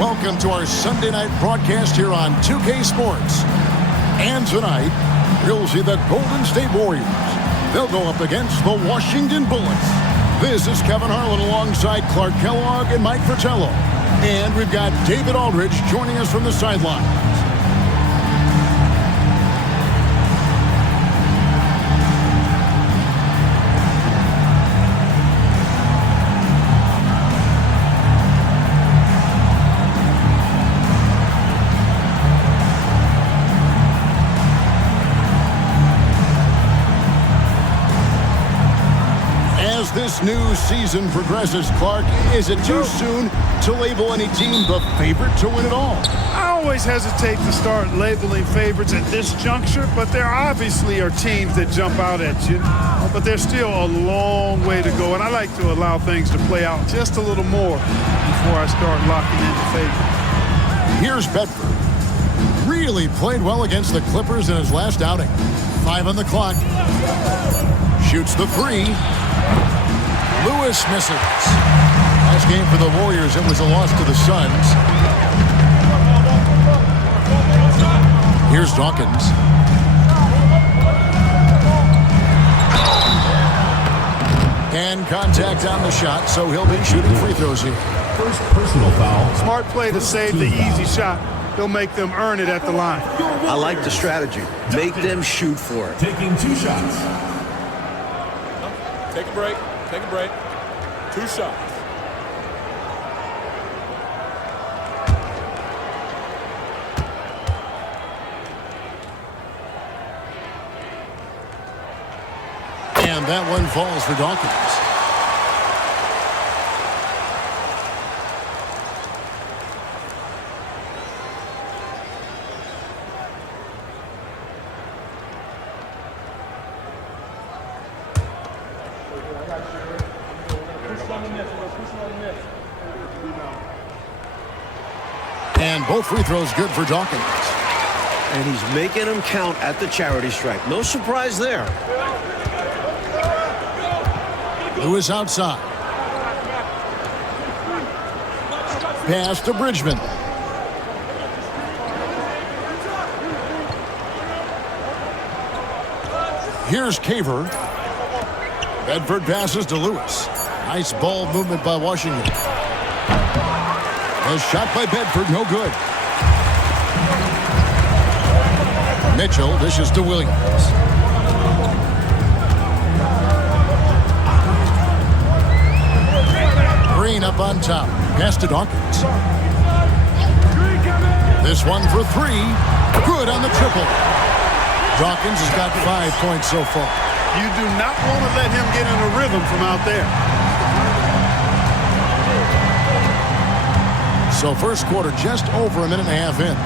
Welcome to our Sunday night broadcast here on 2K Sports. And tonight, you'll see the Golden State Warriors. They'll go up against the Washington Bullets. This is Kevin Harlan alongside Clark Kellogg and Mike Fratello. And we've got David Aldridge joining us from the sideline. As this new season progresses, Clark, is it too soon to label any team the favorite to win it all? I always hesitate to start labeling favorites at this juncture, but there obviously are teams that jump out at you. But there's still a long way to go, and I like to allow things to play out just a little more before I start locking in the favorite. Here's Bedford. Really played well against the Clippers in his last outing. 5 on the clock. Shoots the three. Lewis misses. Last game for the Warriors, it was a loss to the Suns. Here's Dawkins. And contact on the shot, so he'll be shooting free throws here. First personal foul. Smart play to save the easy shot. He'll make them earn it at the line. I like the strategy. Make them shoot for it. Taking 2 shots. Take a break. Take a break. 2 shots. And that one falls for Dawkins. And both free throws good for Dawkins. And he's making them count at the charity stripe. No surprise there. Lewis outside. Pass to Bridgman. Here's Caver. Bedford passes to Lewis. Nice ball movement by Washington. A shot by Bedford, no good. Mitchell dishes to Williams. Green up on top. Pass to Dawkins. This one for 3. Good on the triple. Dawkins has got 5 points so far. You do not want to let him get in a rhythm from out there. So first quarter just over a minute and a half in.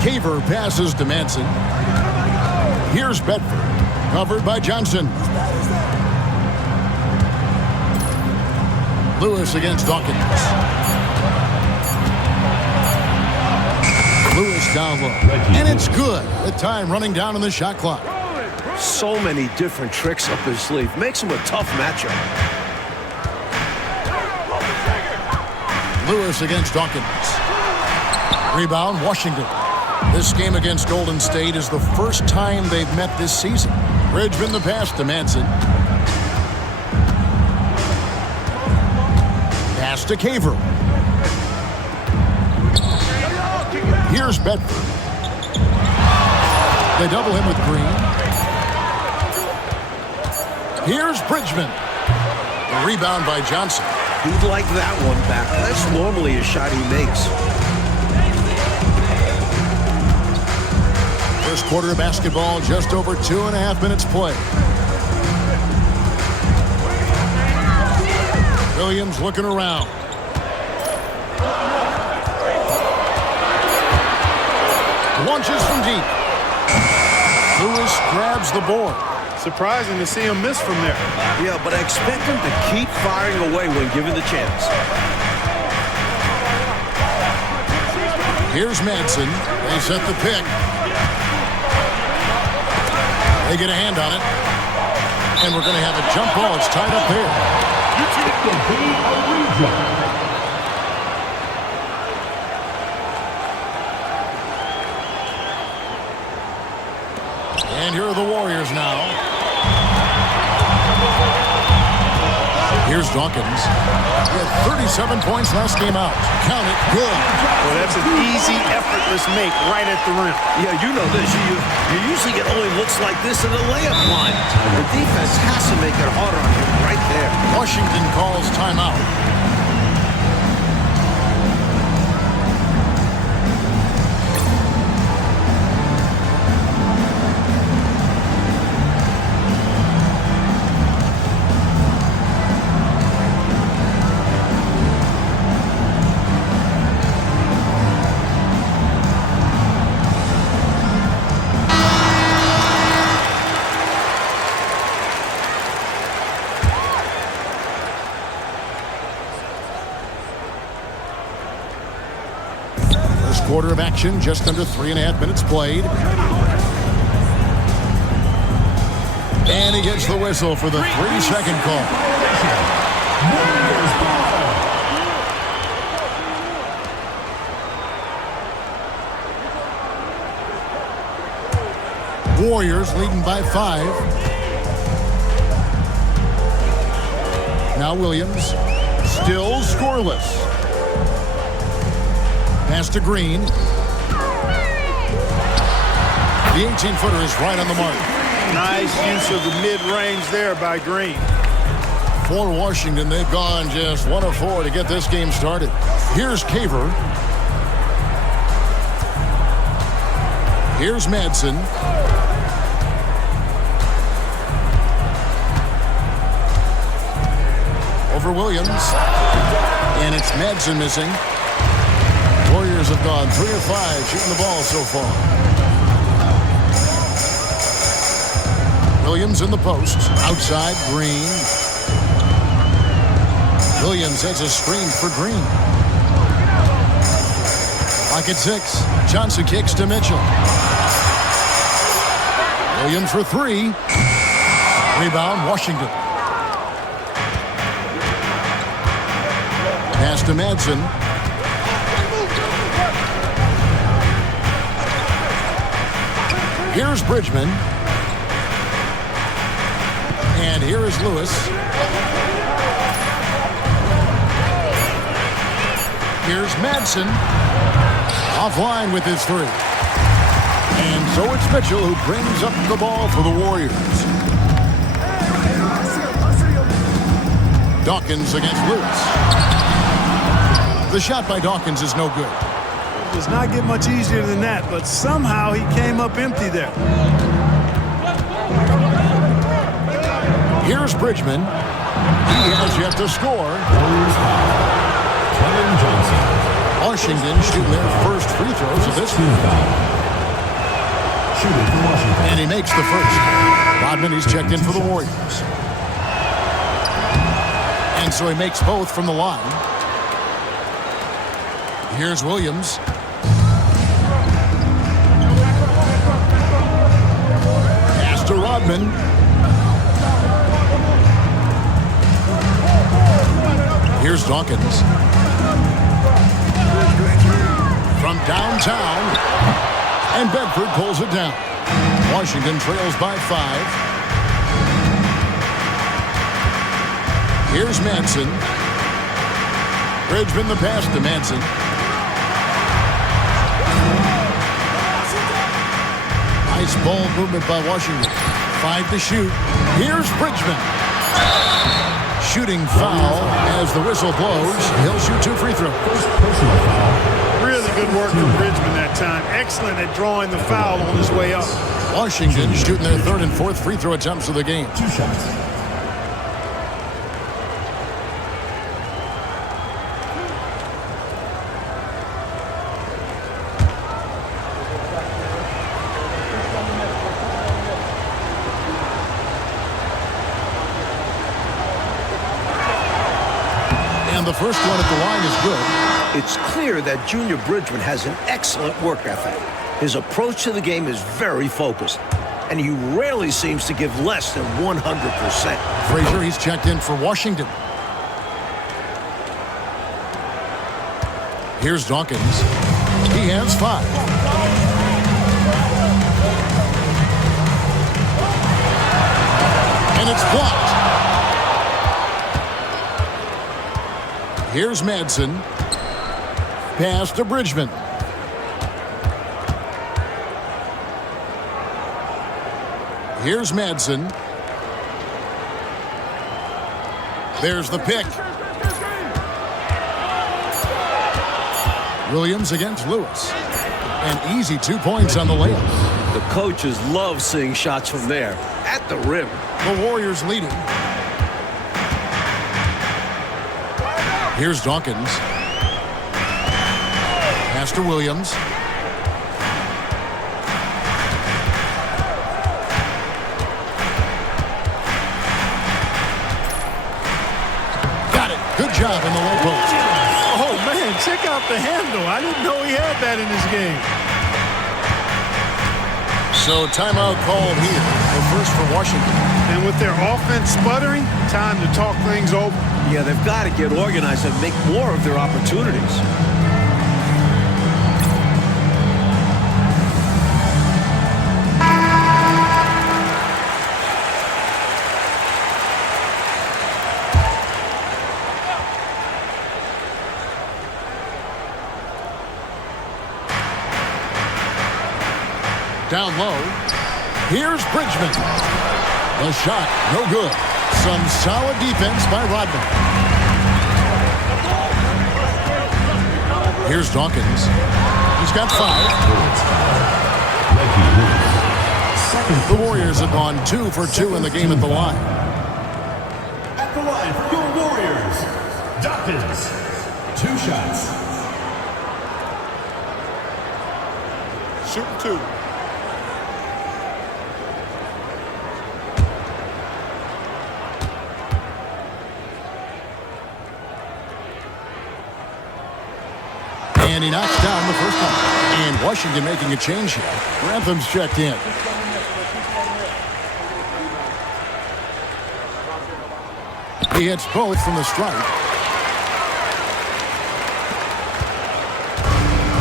Caver passes to Manson. Here's Bedford. Covered by Johnson. Lewis against Dawkins. Lewis down low. And it's good. The time running down on the shot clock. So many different tricks up his sleeve. Makes him a tough matchup. Lewis against Dawkins. Rebound, Washington. This game against Golden State is the first time they've met this season. Bridgman the pass to Manson. Pass to Caver. Here's Bedford. They double him with Green. Here's Bridgman. The rebound by Johnson. He'd like that one back. That's normally a shot he makes. First quarter of basketball, just over 2.5 minutes play. Williams looking around. Launches from deep. Lewis grabs the board. Surprising to see him miss from there. Yeah, but I expect him to keep firing away when given the chance. Here's Manson. They set the pick. They get a hand on it. And we're going to have a jump ball. It's tied up here. here are the Warriors now. Here's Dawkins. He had 37 points last game out. Count it. Good. Well, that's an easy, effortless make right at the rim. Yeah, you know this. You usually get only looks like this in the layup line. The defense has to make it harder on him right there. Washington calls timeout. Quarter of action, just under 3.5 minutes played. And he gets the whistle for the 3-second call. Warriors leading by 5. Now Williams, still scoreless. Pass to Green. The 18-footer is right on the mark. Nice use of the mid-range there by Green. For Washington, they've gone just 1 of 4 to get this game started. Here's Caver. Here's Madsen. Over Williams. And it's Madsen missing. Warriors have gone 3 of 5 shooting the ball so far. Williams in the post. Outside, Green. Williams has a screen for Green. Lock at 6. Johnson kicks to Mitchell. Williams for 3. Rebound, Washington. Pass to Madsen. Here's Bridgman. And here is Lewis. Here's Madsen. Offline with his 3. And so it's Mitchell who brings up the ball for the Warriors. Dawkins against Lewis. The shot by Dawkins is no good. Does not get much easier than that, but somehow he came up empty there. Here's Bridgman. He has yet to score. Kevin Johnson. Washington shooting their first free throws of this Team foul. Shooting for Washington. and he makes the first. Rodman, he's checked in for the Warriors. And so he makes both from the line. Here's Williams. Pass to Rodman. Here's Dawkins. From downtown. And Bedford pulls it down. Washington trails by 5. Here's Madsen. Bridgman the pass to Madsen. Nice ball movement by Washington. 5 to shoot. Here's Bridgman. Shooting foul as the whistle blows. He'll shoot 2 free throws. Personal foul. Really good work from Bridgman that time. Excellent at drawing the foul on his way up. Washington shooting their 3rd and 4th free throw attempts of the game. 2 shots. And the first one at the line is good. It's clear that Junior Bridgman has an excellent work ethic. His approach to the game is very focused, and he rarely seems to give less than 100%. Frazier, he's checked in for Washington. Here's Dawkins. He has 5. And it's blocked. Here's Madsen. Pass to Bridgman. Here's Madsen. There's the pick. Williams against Lewis. An easy 2 points on the layup. The coaches love seeing shots from there at the rim. The Warriors leading. Here's Dawkins. Pass to Williams. Got it. Good job in the low post. Oh, man, check out the handle. I didn't know he had that in his game. So timeout called here. The first for Washington. And with their offense sputtering, time to talk things over. Yeah, they've got to get organized and make more of their opportunities. Down low. Here's Bridgman. The shot, no good. Some solid defense by Rodman. Here's Dawkins. He's got 5. The Warriors have gone 2 for 2 in the game at the line. At the line for your Warriors, Dawkins. 2 shots. Shooting 2. And he knocks down the first one. And Washington making a change here. Grantham's checked in. He hits both from the stripe.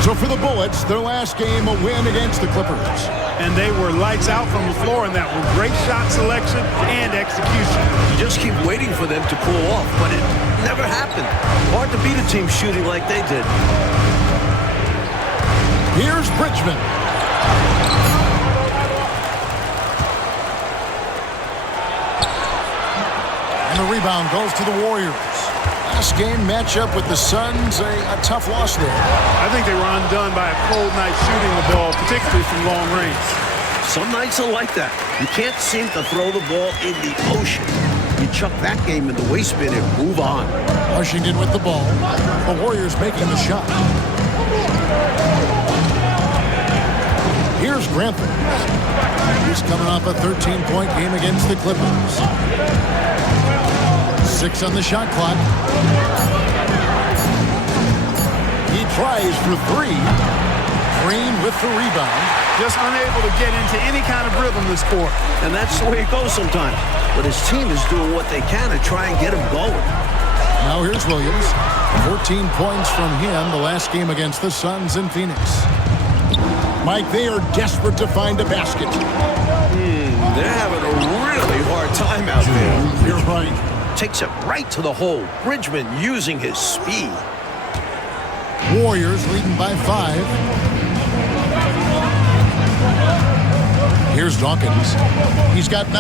So for the Bullets, their last game, a win against the Clippers. And they were lights out from the floor in that one. Great shot selection and execution. You just keep waiting for them to pull off, but it never happened. Hard to beat a team shooting like they did. Here's Bridgman. And the rebound goes to the Warriors. Last game matchup with the Suns, a tough loss there. I think they were undone by a cold night shooting the ball, particularly from long range. Some nights are like that. You can't seem to throw the ball in the ocean. You chuck that game in the waste bin and move on. Washington with the ball. The Warriors making the shot. Here's Grantham. He's coming off a 13-point game against the Clippers. 6 on the shot clock. He tries for 3. Green with the rebound. Just unable to get into any kind of rhythm this quarter. And that's the way it goes sometimes. But his team is doing what they can to try and get him going. Now here's Williams. 14 points from him the last game against the Suns in Phoenix. Mike, they are desperate to find a basket. They're having a really hard time out there. You're right. Takes it right to the hole. Bridgman using his speed. Warriors leading by 5. Here's Dawkins. He's got 9.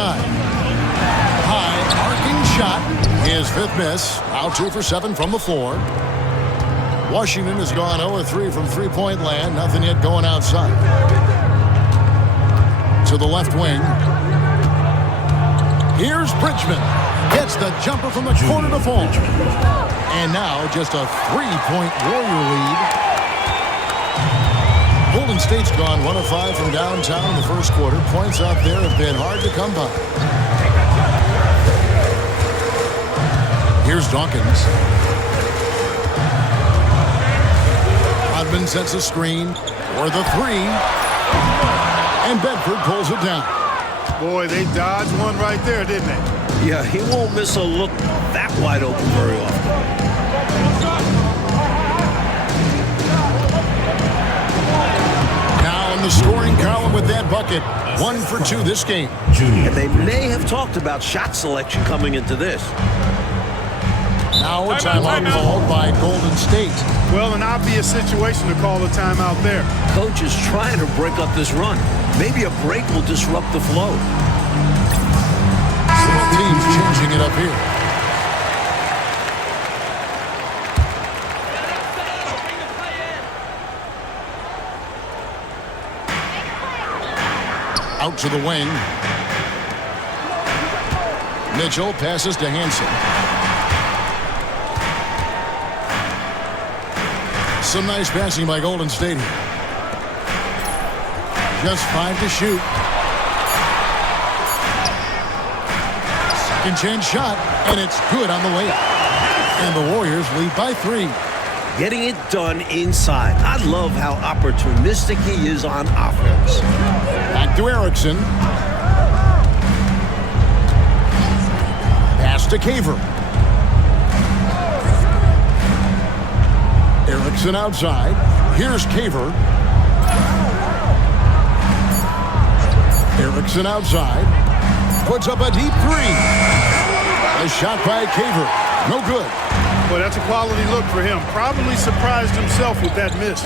High arcing shot. His 5th miss. Now 2 for 7 from the floor. Washington has gone 0-3 from three-point land. Nothing yet going outside. To the left wing. Here's Bridgman. Gets the jumper from the corner to fall. And now just a 3-point Warrior lead. Golden State's gone 1 of 5 from downtown in the first quarter. Points out there have been hard to come by. Here's Dawkins. Rodman sets a screen for the 3. And Bedford pulls it down. Boy, they dodged one right there, didn't they? Yeah, he won't miss a look that wide open very often. Now in the scoring column with that bucket, 1 for 2 this game. And they may have talked about shot selection coming into this. Now a timeout called by Golden State. Well, an obvious situation to call a timeout there. Coach is trying to break up this run. Maybe a break will disrupt the flow. Both teams changing it up here. Out to the wing. Mitchell passes to Hansen. Some nice passing by Golden State here. Just 5 to shoot. Second chance shot, and it's good on the layup. And the Warriors lead by 3. Getting it done inside. I love how opportunistic he is on offense. Back to Erickson. Pass to Caver. Erickson outside. Here's Caver. Erickson outside. Puts up a deep 3. A shot by Caver. No good. Well, that's a quality look for him. Probably surprised himself with that miss.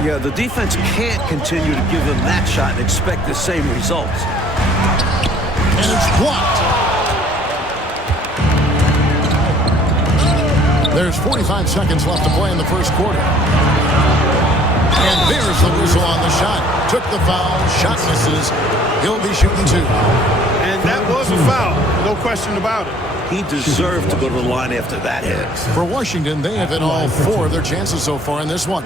Yeah, the defense can't continue to give him that shot and expect the same results. And it's blocked. There's 45 seconds left to play in the first quarter. And there's the whistle on the shot. Took the foul. Shot misses. He'll be shooting 2. And that was a foul. No question about it. He deserved to go to the line after that hit. For Washington, they have hit all 4 of their chances so far in this one.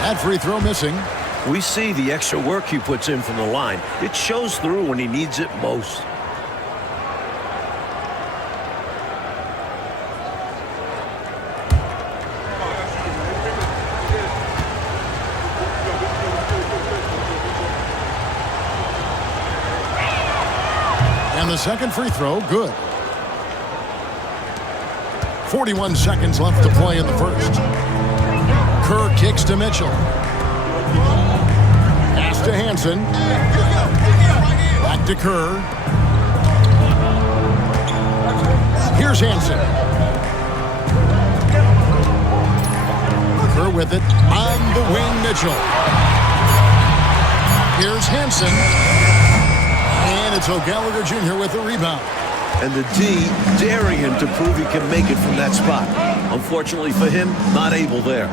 That free throw missing. We see the extra work he puts in from the line. It shows through when he needs it most. And the second free throw, good. 41 seconds left to play in the first. Kerr kicks to Mitchell. Pass to Hansen. Back to Kerr. Here's Hansen. Kerr with it. On the wing, Mitchell. Here's Hansen. And it's O'Gallagher Jr. with the rebound. And the D daring him to prove he can make it from that spot. Unfortunately for him, not able there.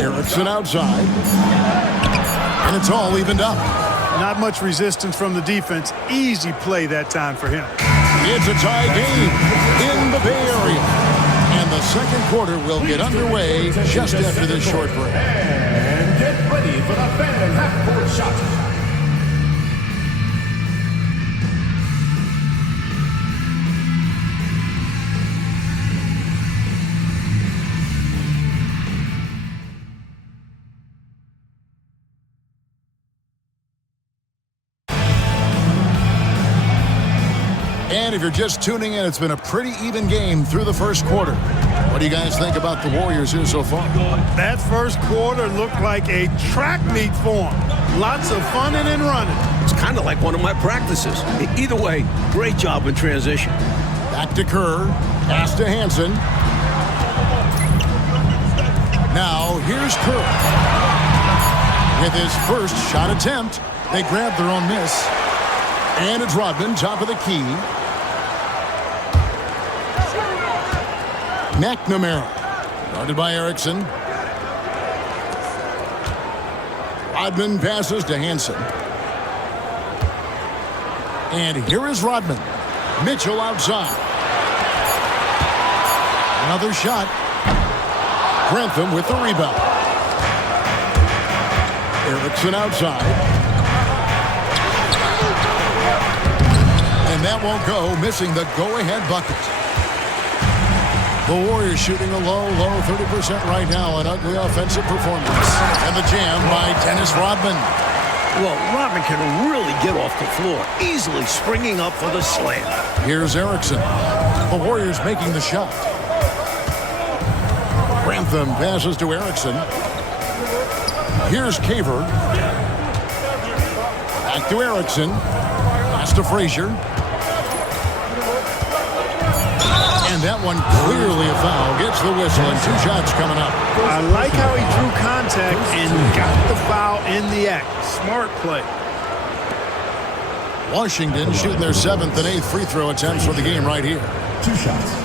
Erickson outside. And it's all evened up. Not much resistance from the defense. Easy play that time for him. It's a tie game in the Bay Area. And the second quarter will get underway just after this short break. And get ready for the Phantom half-court shot. And if you're just tuning in, it's been a pretty even game through the first quarter. What do you guys think about the Warriors here so far? That first quarter looked like a track meet for them. Lots of funning and running. It's kind of like one of my practices. Either way, great job in transition. Back to Kerr. Pass to Hansen. Now here's Kerr. With his first shot attempt, they grab their own miss. And it's Rodman, top of the key. McNamara, guarded by Erickson. Rodman passes to Hansen. And here is Rodman. Mitchell outside. Another shot. Grantham with the rebound. Erickson outside. And that won't go, missing the go-ahead bucket. The Warriors shooting a low 30% right now. An ugly offensive performance. And the jam by Dennis Rodman. Well, Rodman can really get off the floor, easily springing up for the slam. Here's Erickson. The Warriors making the shot. Grantham passes to Erickson. Here's Caver. Back to Erickson. Pass to Frazier. And that one clearly a foul. Gets the whistle and 2 shots coming up. I like how he drew contact and got the foul in the act. Smart play. Washington shooting their 7th and 8th free throw attempts for the game right here. 2 shots.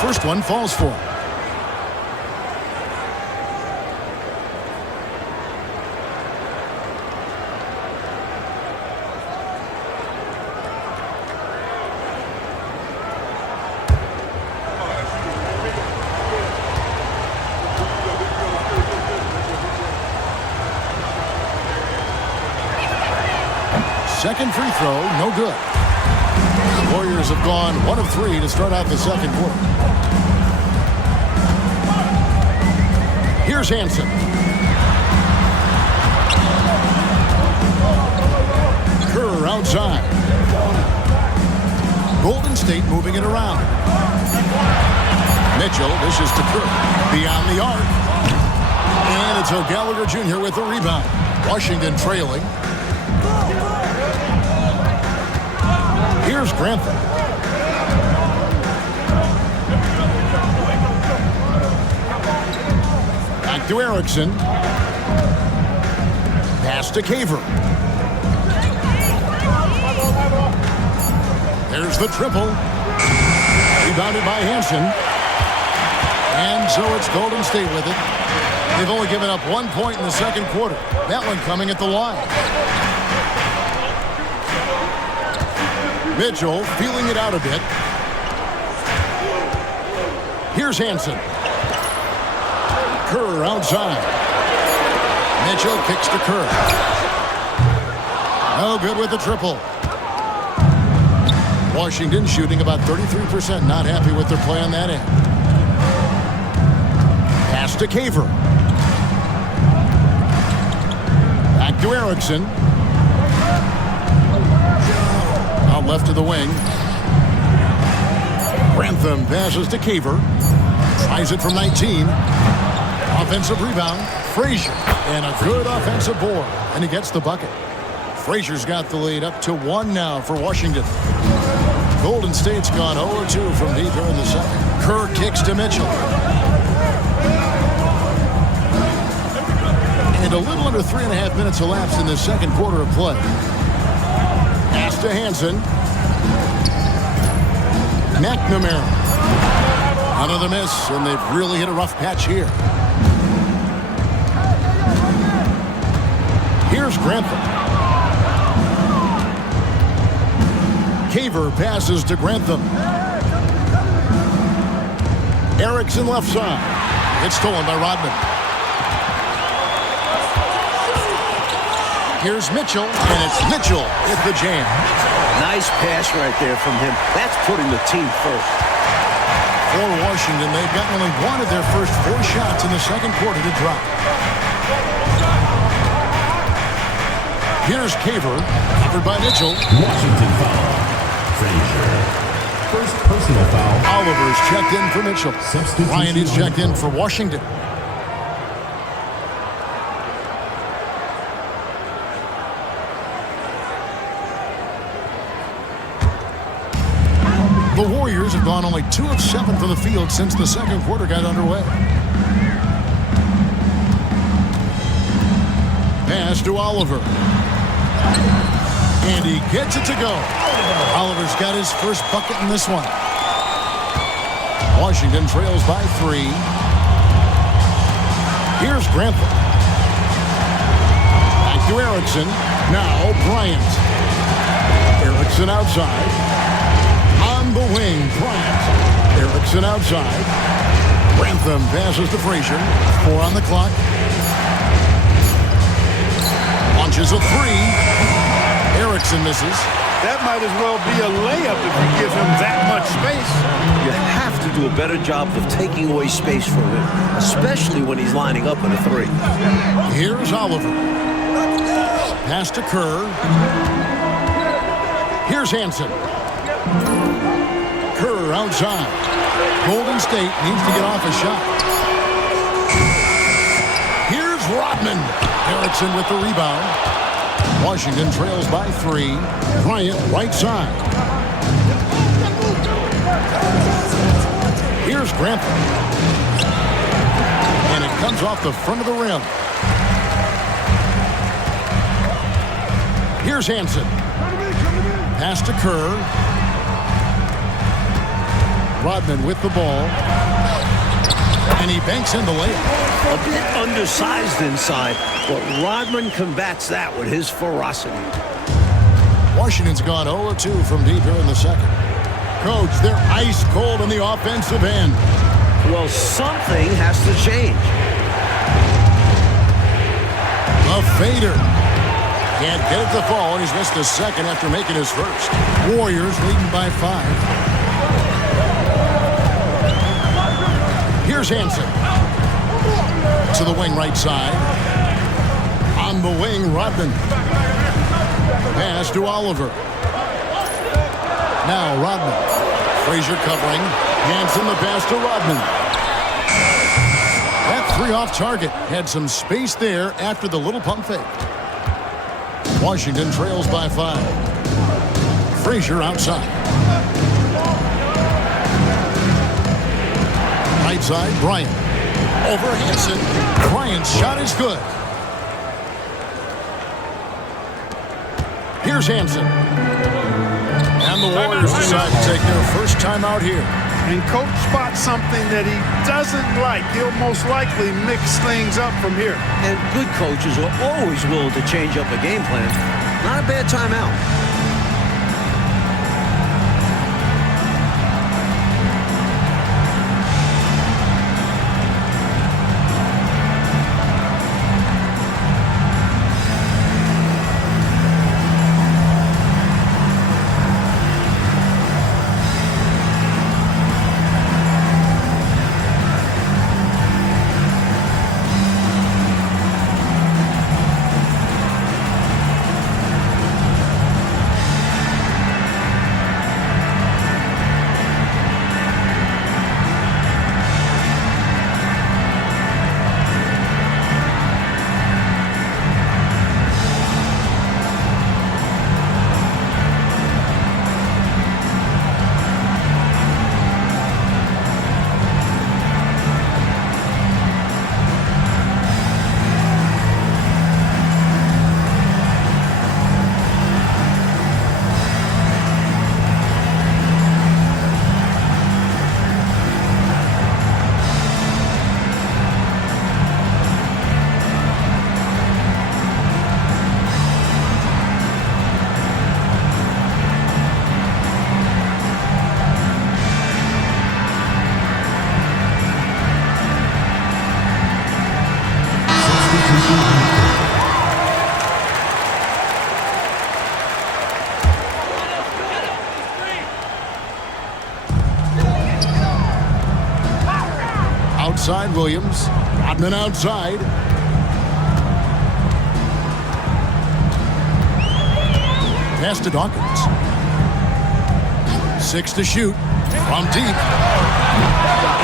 First one falls for him. Second free throw, no good. The Warriors have gone 1 of 3 to start out the second quarter. Here's Hansen. Kerr outside. Golden State moving it around. Mitchell dishes to Kerr. Beyond the arc. And it's O'Gallagher Jr. with the rebound. Washington trailing. Here's Grantham. Back to Erickson. Pass to Caver. There's the triple. Rebounded by Hansen. And so it's Golden State with it. They've only given up 1 point in the second quarter. That one coming at the line. Mitchell feeling it out a bit. Here's Hansen. Kerr outside. Mitchell kicks to Kerr. No good with the triple. Washington shooting about 33%. Not happy with their play on that end. Pass to Caver. Back to Erickson. Out left to the wing. Grantham passes to Caver. Tries it from 19. Offensive rebound. Frazier. And a good offensive board. And he gets the bucket. Frazier's got the lead up to 1 now for Washington. Golden State's gone 0-2 from deep here in the second. Kerr kicks to Mitchell. And a little under 3.5 minutes elapsed in the second quarter of play. Pass to Hansen. McNamara. Another miss, and they've really hit a rough patch here. Here's Grantham. Caver passes to Grantham. Erickson left side. It's stolen by Rodman. Here's Mitchell, and it's Mitchell with the jam. Nice pass right there from him. That's putting the team first. For Washington, they've gotten only 1 of their first 4 shots in the second quarter to drop. Here's Caver, covered by Mitchell. Washington foul. Frazier. First personal foul. Oliver's checked in for Mitchell. Ryan is checked in for Washington. The Warriors have gone only 2 of 7 from the field since the second quarter got underway. Pass to Oliver. And he gets it to go. Oliver's got his first bucket in this one. Washington trails by 3. Here's Grantham. Back to Erickson. Now Bryant. Erickson outside. On the wing, Bryant. Erickson outside. Grantham passes to Frazier. 4 on the clock. Launches a 3. Erickson misses. That might as well be a layup if you give him that much space. You have to do a better job of taking away space from him, especially when he's lining up in a 3. Here's Oliver. Pass to Kerr. Here's Hansen. Kerr outside. Golden State needs to get off a shot. Here's Rodman. Erickson with the rebound. Washington trails by 3. Bryant right side. Here's Grantham. And it comes off the front of the rim. Here's Hansen. Pass to Kerr. Rodman with the ball. And he banks in the layup. A bit undersized inside, but Rodman combats that with his ferocity. Washington's gone 0-2 from deep here in the second. Coach, they're ice cold on the offensive end. Well, something has to change. A fader. Can't get it to fall, and he's missed a second after making his first. Warriors leading by 5. Here's Hansen. To the wing right side. On the wing, Rodman. Pass to Oliver. Now Rodman. Frazier covering. Hansen the pass to Rodman. That 3 off target. Had some space there after the little pump fake. Washington trails by 5. Frazier outside. Right side, Bryant. Over Hansen. Bryant's shot is good. Here's Hansen. And the Warriors decide to take their first time out here. And coach spots something that he doesn't like. He'll most likely mix things up from here. And good coaches are always willing to change up a game plan. Not a bad timeout. Outside Williams. Rodman outside. Pass to Dawkins. 6 to shoot. From deep.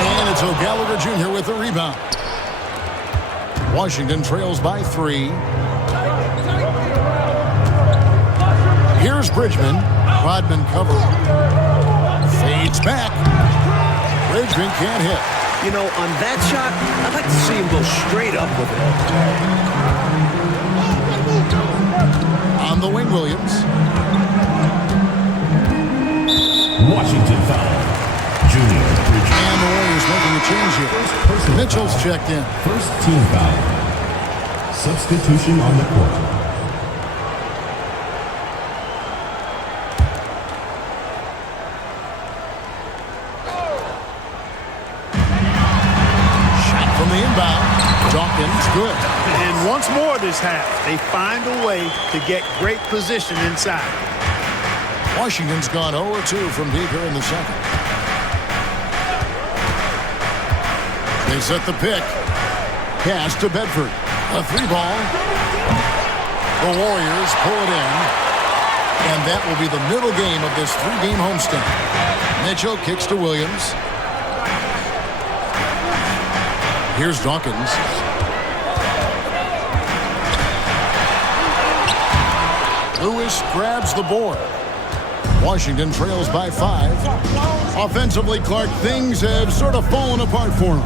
And it's O'Gallagher Jr. with the rebound. Washington trails by 3. Here's Bridgman. Rodman covering. Fades back. Bridgman can't hit. You know, on that shot, I'd like to see him go straight up with it. On the wing, Williams. Washington foul. Junior Bridgman. And the Warriors making a change here. Mitchell's checked in. First team foul. Substitution on the court. Dawkins, good. And once more this half, they find a way to get great position inside. Washington's gone 0-2 from deep here in the second. They set the pick. Pass to Bedford. A 3-ball. The Warriors pull it in. And that will be the middle game of this 3-game homestand. Mitchell kicks to Williams. Here's Dawkins. Lewis grabs the board. Washington trails by 5. Offensively, Clark, things have sort of fallen apart for them.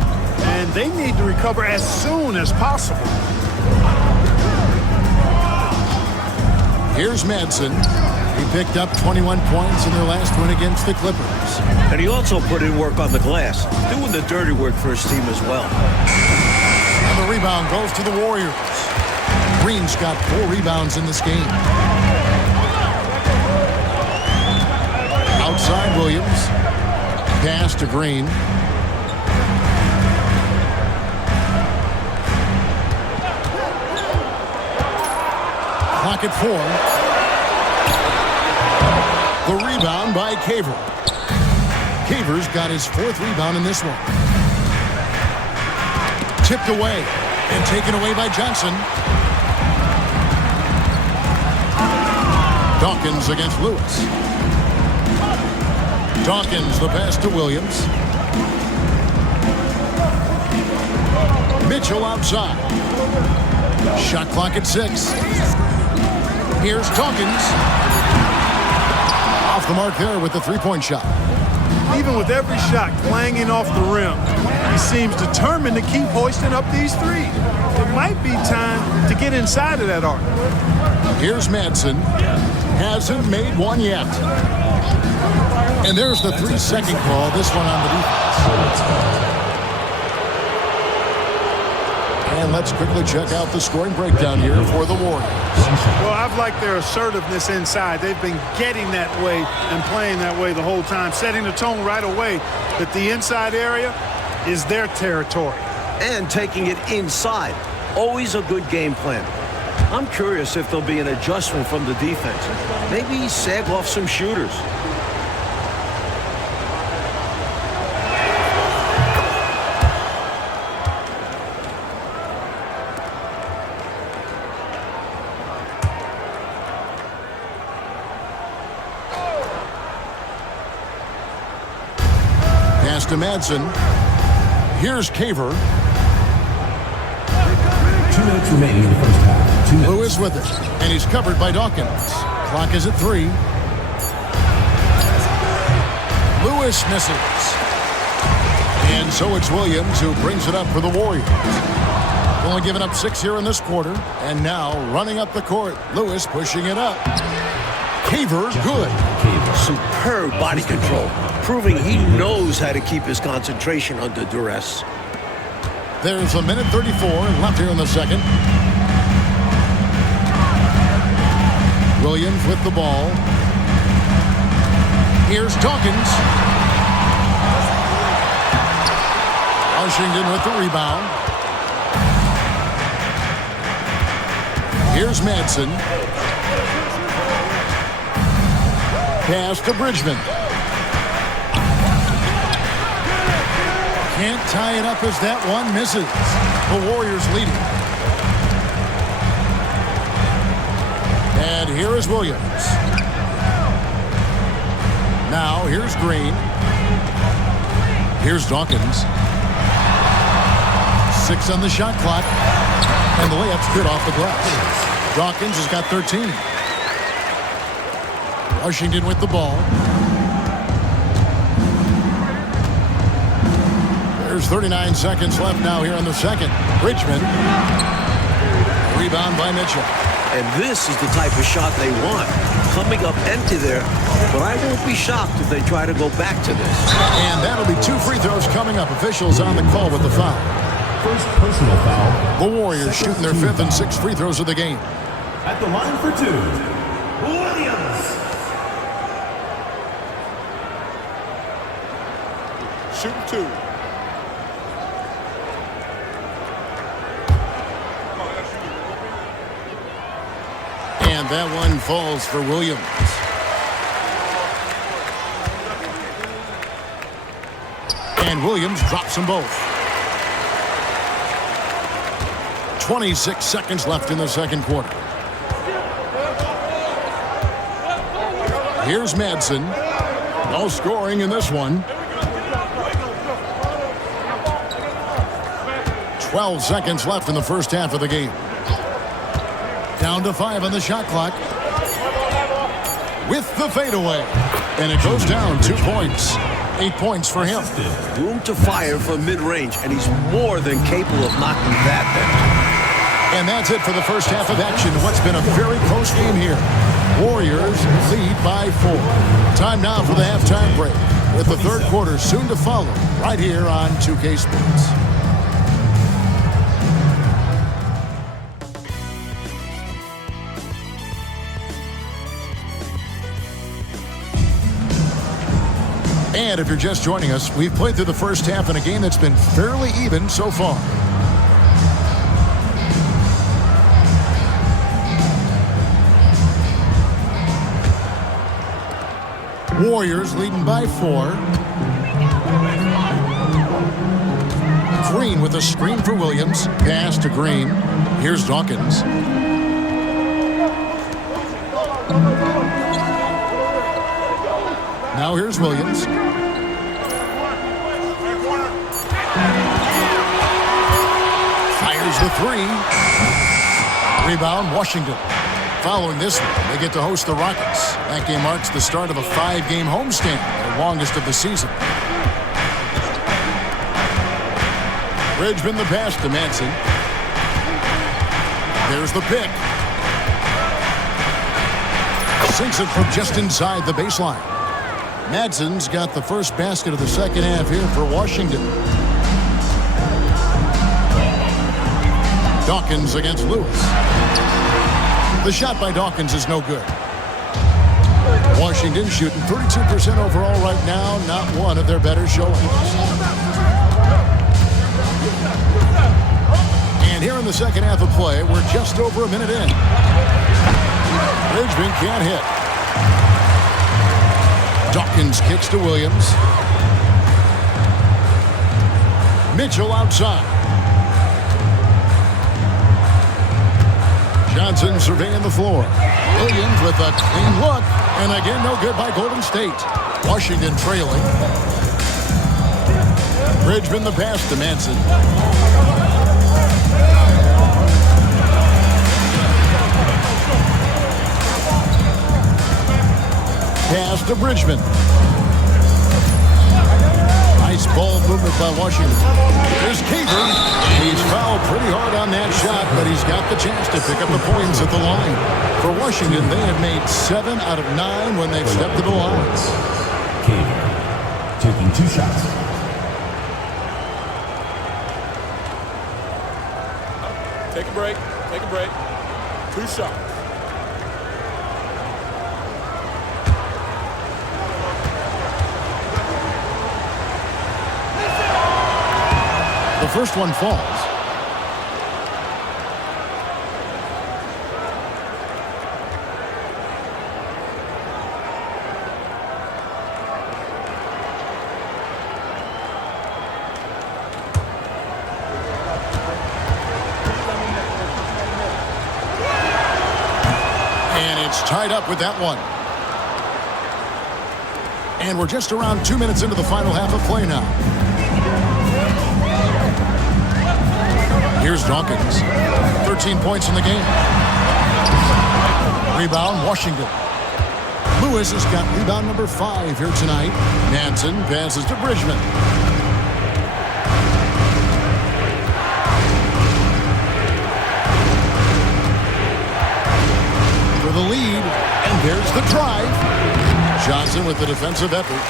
And they need to recover as soon as possible. Here's Madsen. He picked up 21 points in their last win against the Clippers. And he also put in work on the glass, doing the dirty work for his team as well. And the rebound goes to the Warriors. Green's got 4 rebounds in this game. Outside Williams. Pass to Green. Clock at 4. The rebound by Caver. Caver's got his 4th rebound in this one. Tipped away and taken away by Johnson. Dawkins against Lewis. Dawkins the pass to Williams. Mitchell outside. Shot clock at 6. Here's Dawkins. Off the mark there with the 3-point shot. Even with every shot clanging off the rim, he seems determined to keep hoisting up these threes. It might be time to get inside of that arc. Here's Madsen. Hasn't made one yet. And there's the 3-second call. This one on the defense. And let's quickly check out the scoring breakdown here for the Warriors. Well, I've liked their assertiveness inside. They've been getting that way and playing that way the whole time, setting the tone right away that the inside area is their territory. And taking it inside. Always a good game plan. I'm curious if there'll be an adjustment from the defense. Maybe sag off some shooters. Pass to Madsen. Here's Caver. 2 minutes remaining in the first half. 2 minutes. Lewis with it. And he's covered by Dawkins. Clock is at 3. Lewis misses. And so it's Williams who brings it up for the Warriors. Only giving up 6 here in this quarter. And now running up the court. Lewis pushing it up. Caver, good. Superb body control, proving he knows how to keep his concentration under duress. There's 1:34 left here in the second. Williams with the ball. Here's Dawkins. Washington with the rebound. Here's Madsen. Pass to Bridgman. Can't tie it up as that one misses. The Warriors leading. And here is Williams. Now here's Green. Here's Dawkins. 6 on the shot clock. And the layup's good off the glass. Dawkins has got 13. Washington with the ball. There's 39 seconds left now here in the second. Bridgman. Rebound by Mitchell. And this is the type of shot they want. Coming up empty there. But I won't be shocked if they try to go back to this. And that'll be 2 free throws coming up. Officials on the call with the foul. First personal foul. The Warriors shooting their 5th and 6th free throws of the game. At the line for 2, Williams. Shooting 2. that one falls for Williams. And Williams drops them both. 26 seconds left in the second quarter. Here's Madsen. No scoring in this one. 12 seconds left in the first half of the game. Down to 5 on the shot clock. With the fadeaway. And it goes down 2 points. 8 points for him. Room to fire from mid-range, and he's more than capable of knocking that down. And that's it for the first half of action. What's been a very close game here. Warriors lead by 4. Time now for the halftime break, with the third quarter soon to follow right here on 2K Sports. And if you're just joining us, we've played through the first half in a game that's been fairly even so far. Warriors leading by 4. Green with a screen for Williams. Pass to Green. Here's Dawkins. Now here's Williams. Fires the 3. Rebound, Washington. Following this one, they get to host the Rockets. That game marks the start of a 5-game homestand, the longest of the season. Bridgman the pass to Madsen. There's the pick. Sinks it from just inside the baseline. Madsen's got the first basket of the second half here for Washington. Dawkins against Lewis. The shot by Dawkins is no good. Washington shooting 32% overall right now, not one of their better showings. And here in the second half of play, we're just over a minute in. Bridgman can't hit. Dawkins kicks to Williams. Mitchell outside. Johnson surveying the floor. Williams with a clean look. And again, no good by Golden State. Washington trailing. Bridgman the pass to Madsen. Pass to Bridgman. Nice ball movement by Washington. There's Caver. He's fouled pretty hard on that shot, but he's got the chance to pick up the points at the line. For Washington, they have made 7 out of 9 when they've stepped to the line. Caver taking 2 shots. Take a break. Take a break. 2 shots. The first one falls. And it's tied up with that one. And we're just around 2 minutes into the final half of play now. Here's Dawkins. 13 points in the game. Rebound, Washington. Lewis has got rebound number 5 here tonight. Madsen passes to Bridgman. For the lead, and there's the drive. Johnson with the defensive effort.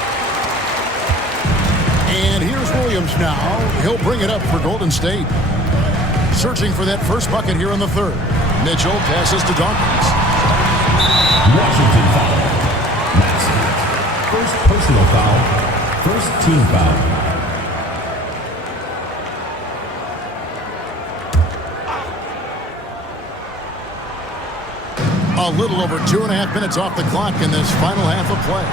And here's Williams now. He'll bring it up for Golden State. Searching for that first bucket here in the third. Mitchell passes to Dawkins. Washington foul. Madsen. First personal foul. First team foul. A little over 2.5 minutes off the clock in this final half of play.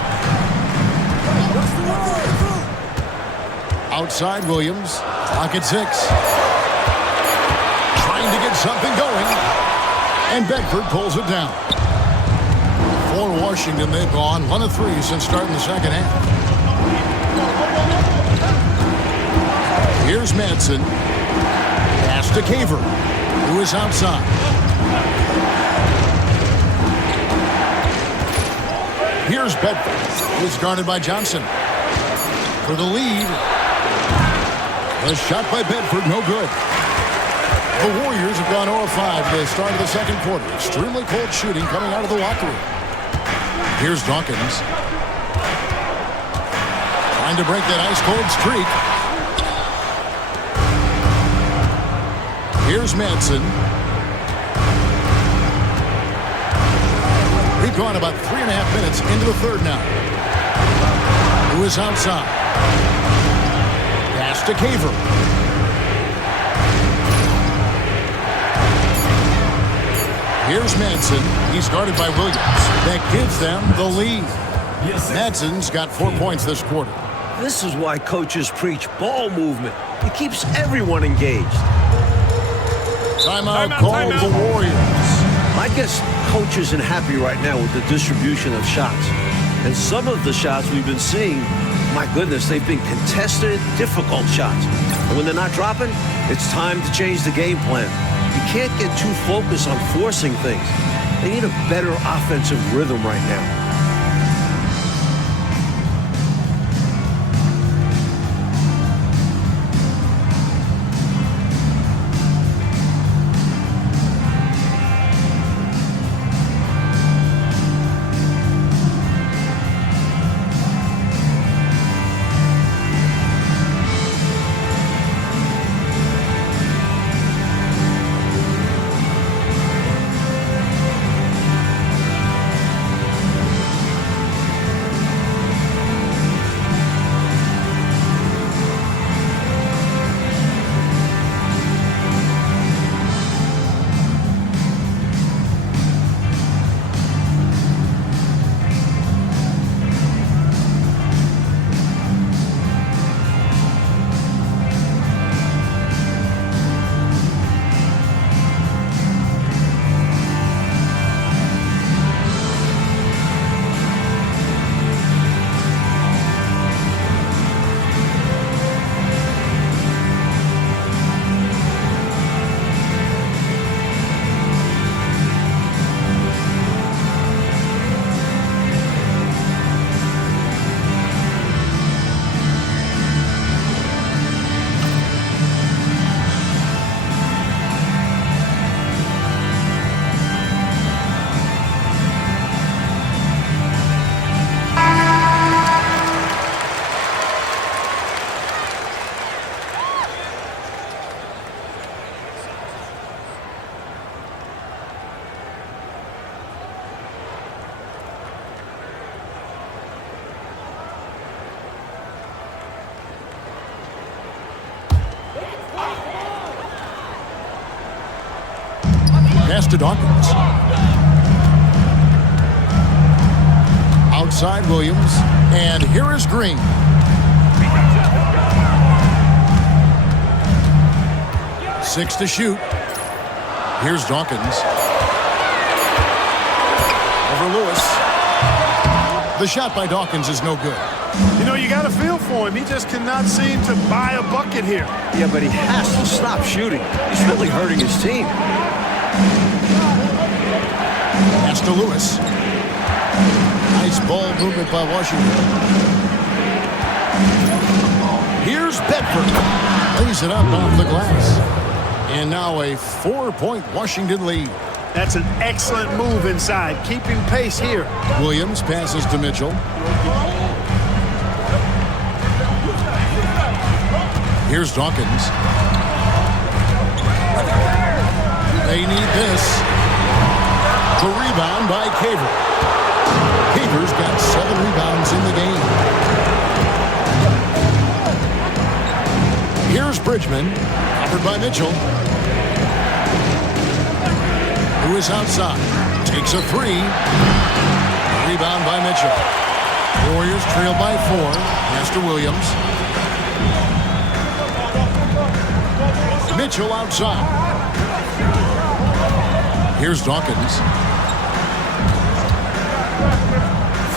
Outside Williams. Clock at 6. Trying to get something going. And Bedford pulls it down. For Washington, they've gone 1 of 3 since starting the second half. Here's Madsen. Pass to Caver, who is outside. Here's Bedford, who is guarded by Johnson. For the lead. The shot by Bedford, no good. The Warriors have gone 0 of 5 to the start of the second quarter. Extremely cold shooting coming out of the locker room. Here's Dawkins. Trying to break that ice-cold streak. Here's Madsen. We've gone about 3.5 minutes into the third now. Who is outside? Pass to Caver. Here's Madsen. He's guarded by Williams. That gives them the lead. Madsen's got 4 points this quarter. This is why coaches preach ball movement. It keeps everyone engaged. Timeout called the Warriors. I guess coach isn't happy right now with the distribution of shots. And some of the shots we've been seeing, my goodness, they've been contested, difficult shots. And when they're not dropping, it's time to change the game plan. You can't get too focused on forcing things. They need a better offensive rhythm right now. Pass to Dawkins. Outside Williams. And here is Green. Six to shoot. Here's Dawkins. Over Lewis. The shot by Dawkins is no good. You know, you got a feel for him. He just cannot seem to buy a bucket here. Yeah, but he has to stop shooting. He's really hurting his team. Pass to Lewis. Nice ball movement by Washington. Here's Bedford. Lays it up off the glass. And now a 4-point Washington lead. That's an excellent move inside, keeping pace here. Williams passes to Mitchell. Here's Dawkins. They need this. The rebound by Caver. Caver's got 7 rebounds in the game. Here's Bridgman, covered by Mitchell, who is outside. Takes a three. Rebound by Mitchell. Warriors trail by 4. Pass to Williams. Mitchell outside. Here's Dawkins.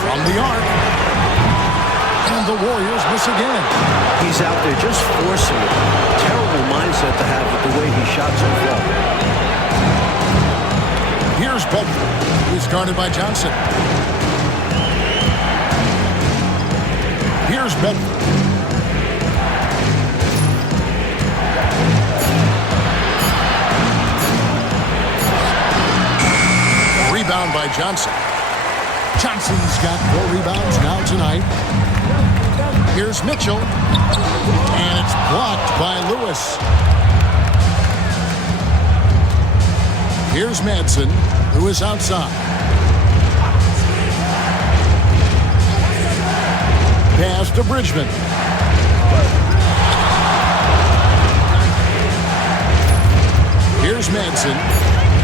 From the arc. And the Warriors miss again. He's out there just forcing it. Terrible mindset to have with the way he shot so far. Here's Bedford. He's guarded by Johnson. Here's Bedford. Rebound by Johnson. Johnson's got 4 rebounds now tonight. Here's Mitchell. And it's blocked by Lewis. Here's Madsen, who is outside. Pass to Bridgman. Here's Madsen.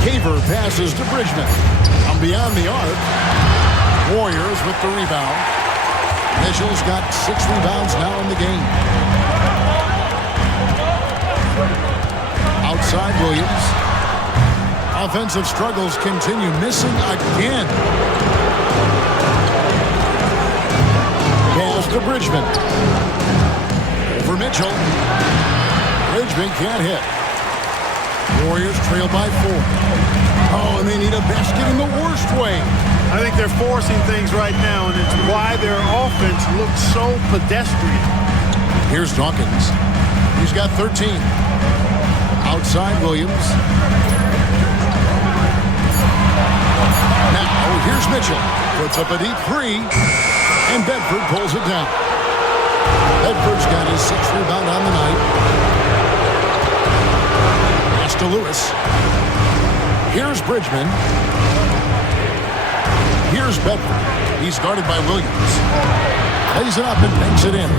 Caver passes to Bridgman. From beyond the arc. Warriors with the rebound. Mitchell's got 6 rebounds now in the game. Outside Williams. Offensive struggles continue. Missing again. Pass to Bridgman. Over Mitchell. Bridgman can't hit. Warriors trail by 4. Oh, and they need a basket in the worst way. I think they're forcing things right now, and it's why their offense looks so pedestrian. Here's Dawkins. He's got 13. Outside Williams. Now, here's Mitchell. Puts up a deep 3. And Bedford pulls it down. Bedford's got his 6th rebound on the night. Pass to Lewis. Here's Bridgman. Here's Bedford. He's guarded by Williams. Lays it up and banks it in.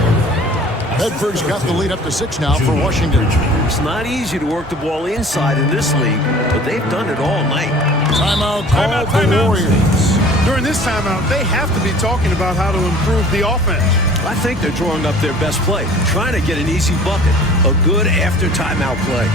Bedford's got the lead up to 6 now for Washington. It's not easy to work the ball inside in this league, but they've done it all night. Timeout called for the Warriors. During this timeout, they have to be talking about how to improve the offense. I think they're drawing up their best play, trying to get an easy bucket, a good after timeout play.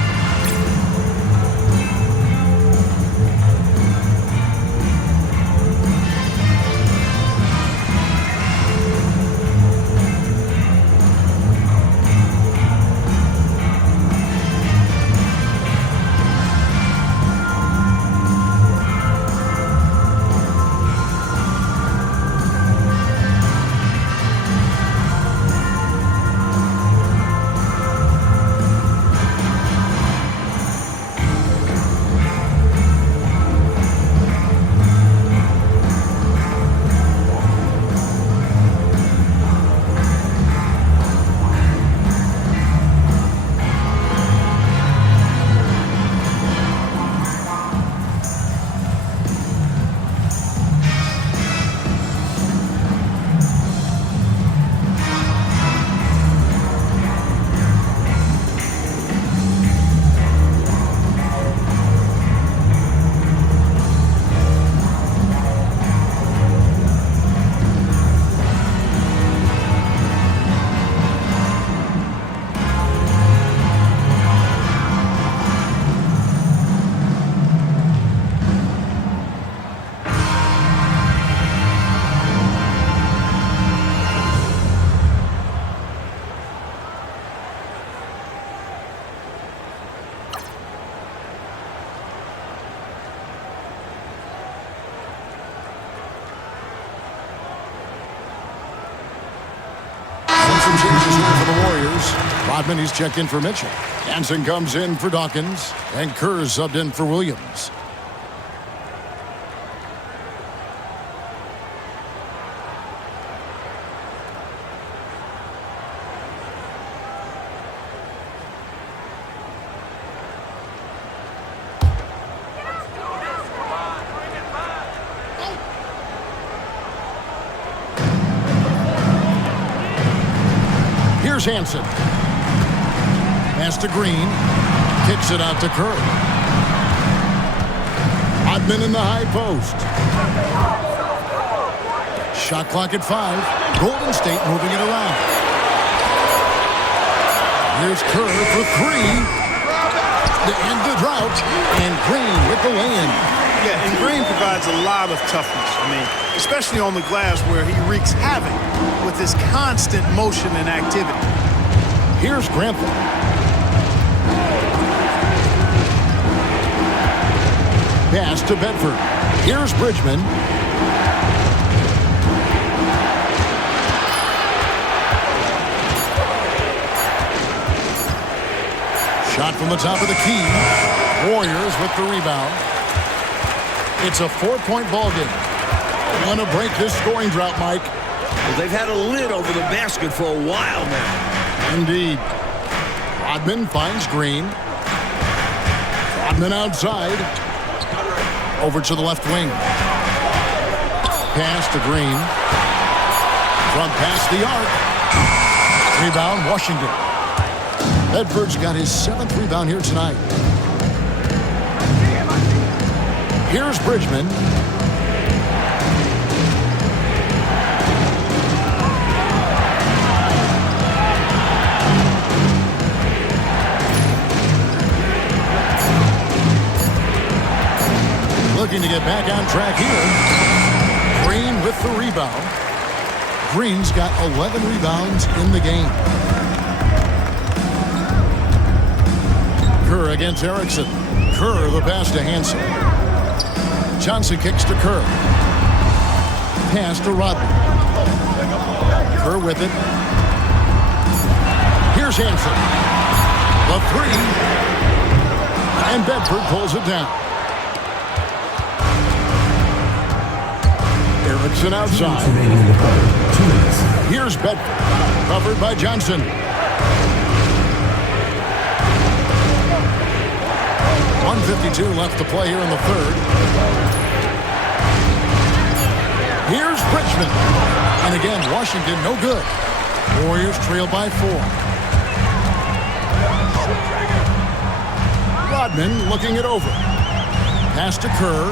Some changes here for the Warriors. Rodman, he's checked in for Mitchell. Jansen comes in for Dawkins. And Kerr subbed in for Williams. Here's Hansen. Pass to Green. Kicks it out to Kerr. Rodman in the high post. Shot clock at 5. Golden State moving it around. Here's Kerr for 3 to end the drought, and Green with the lay-in. Yeah, and Green provides a lot of toughness. I mean, especially on the glass where he wreaks havoc with his constant motion and activity. Here's Grantham. Pass to Bedford. Here's Bridgman. Shot from the top of the key. Warriors with the rebound. It's a 4-point ball game. Want to break this scoring drought, Mike. Well, they've had a lid over the basket for a while now. Indeed. Rodman finds Green. Rodman outside. Over to the left wing. Pass to Green. From past the arc. Rebound, Washington. Bedford's got his 7th rebound here tonight. Here's Bridgman. Looking to get back on track here. Green with the rebound. Green's got 11 rebounds in the game. Kerr against Erickson. Kerr the pass to Hansen. Johnson kicks to Kerr. Pass to Rodman. Kerr with it. Here's Hansen. The 3. And Bedford pulls it down. Erickson outside. Here's Bedford. Covered by Johnson. 1:52 left to play here in the third. Here's Bridgman. And again, Washington no good. Warriors trail by 4. Rodman looking it over. Pass to Kerr.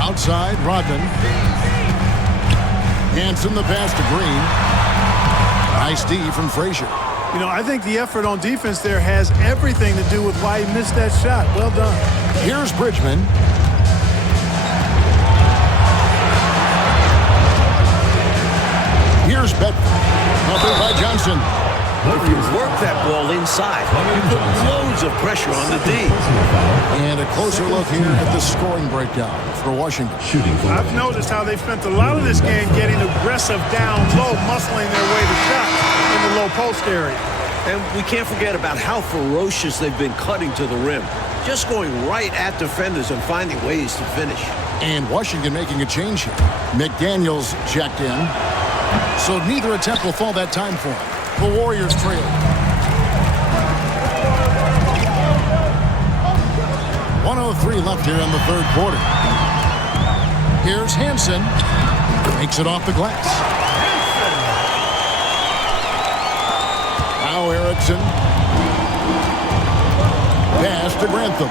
Outside, Rodman. Hansen the pass to Green. Nice D from Frazier. You know, I think the effort on defense there has everything to do with why he missed that shot. Well done. Here's Bridgman. Here's Bedford. Covered by Johnson. If you work that ball inside, you put loads of pressure on the D. And a closer look here at the scoring breakdown for Washington. I've noticed how they spent a lot of this game getting aggressive down low, muscling their way to shots in the low post area. And we can't forget about how ferocious they've been cutting to the rim. Just going right at defenders and finding ways to finish. And Washington making a change here. McDaniels checked in. So neither attempt will fall that time for him. The Warriors trail. 1:03 left here in the third quarter. Here's Hansen. Makes it off the glass. Now Erickson. Pass to Grantham.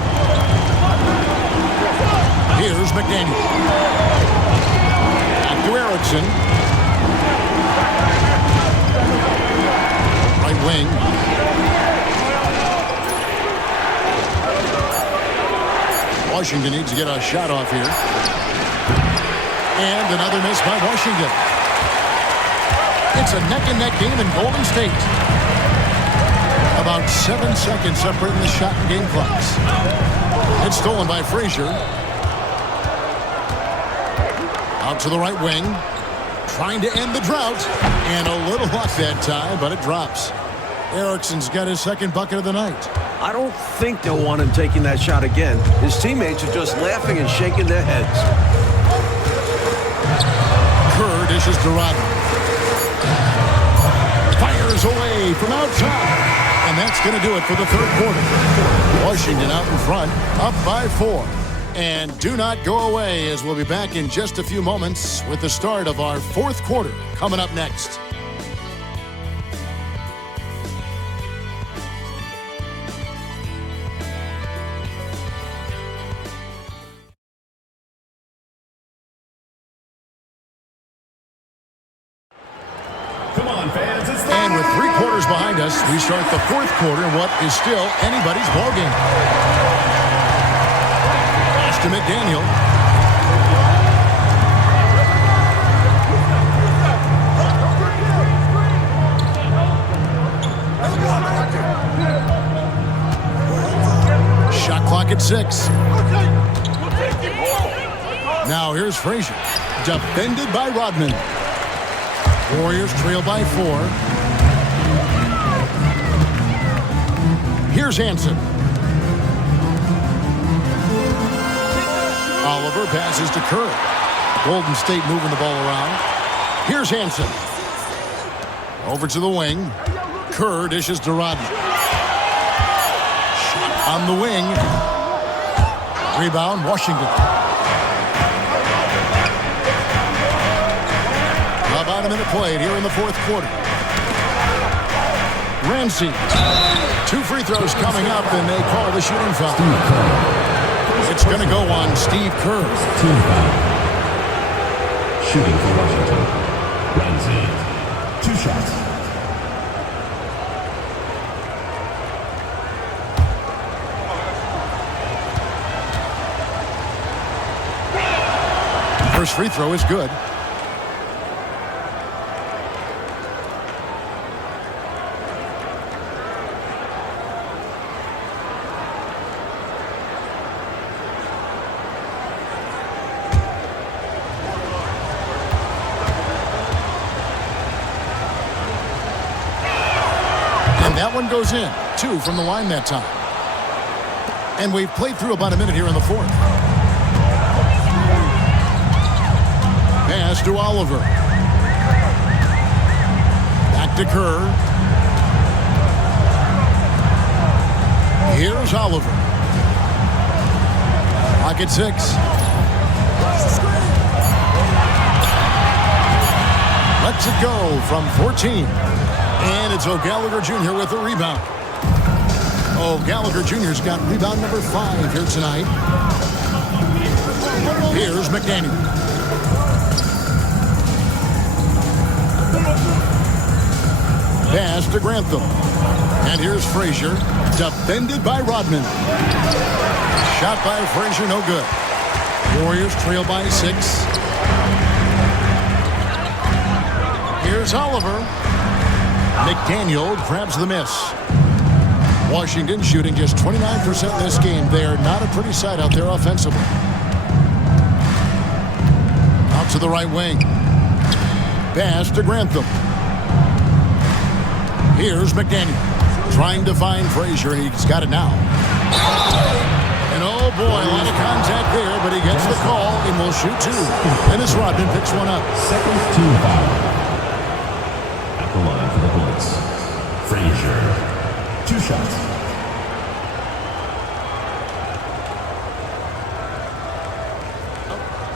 Here's McDaniel. Back to Erickson. Right wing. Washington needs to get a shot off here. And another miss by Washington. It's a neck-and-neck game in Golden State. About 7 seconds separating the shot and game clocks. It's stolen by Frazier. Out to the right wing. Trying to end the drought. And a little luck that time, but it drops. Erickson's got his second bucket of the night. I don't think they'll want him taking that shot again. His teammates are just laughing and shaking their heads. Kerr dishes to Rodman. Fires away from outside. And that's going to do it for the third quarter. Washington out in front, up by 4. And do not go away, as we'll be back in just a few moments with the start of our fourth quarter coming up next. And with 3 quarters behind us, we start the 4th quarter in what is still anybody's ballgame. Pass to McDaniel. Shot clock at 6. Now here's Frazier. Defended by Rodman. Warriors trail by 4. Here's Hansen. Oliver passes to Kerr. Golden State moving the ball around. Here's Hansen. Over to the wing. Kerr dishes to Rodman. Shot on the wing. Rebound, Washington. About a minute played here in the 4th quarter. Ramsey. 2 free throws coming up, and they call the shooting foul. It's going to go on Steve Kerr. Team foul. Shooting for Washington. Ramsey. 2 shots. First free throw is good. That one goes in. 2 from the line that time. And we've played through about a minute here in the 4th. Pass to Oliver. Back to Kerr. Here's Oliver. Clock at 6. Lets it go from 14. And it's O'Gallagher Jr. with the rebound. O'Gallagher Jr.'s got rebound number 5 here tonight. Here's McDaniel. Pass to Grantham. And here's Frazier. Defended by Rodman. Shot by Frazier, no good. Warriors trail by 6. Here's Oliver. McDaniel grabs the miss. Washington shooting just 29% in this game. They are not a pretty sight out there offensively. Out to the right wing. Pass to Grantham. Here's McDaniel. Trying to find Frazier, and he's got it now. And oh boy, a lot of contact there, but he gets the call and will shoot 2. Dennis Rodman picks one up. Second team foul. At the line for the Bullets. Frazier. 2 shots.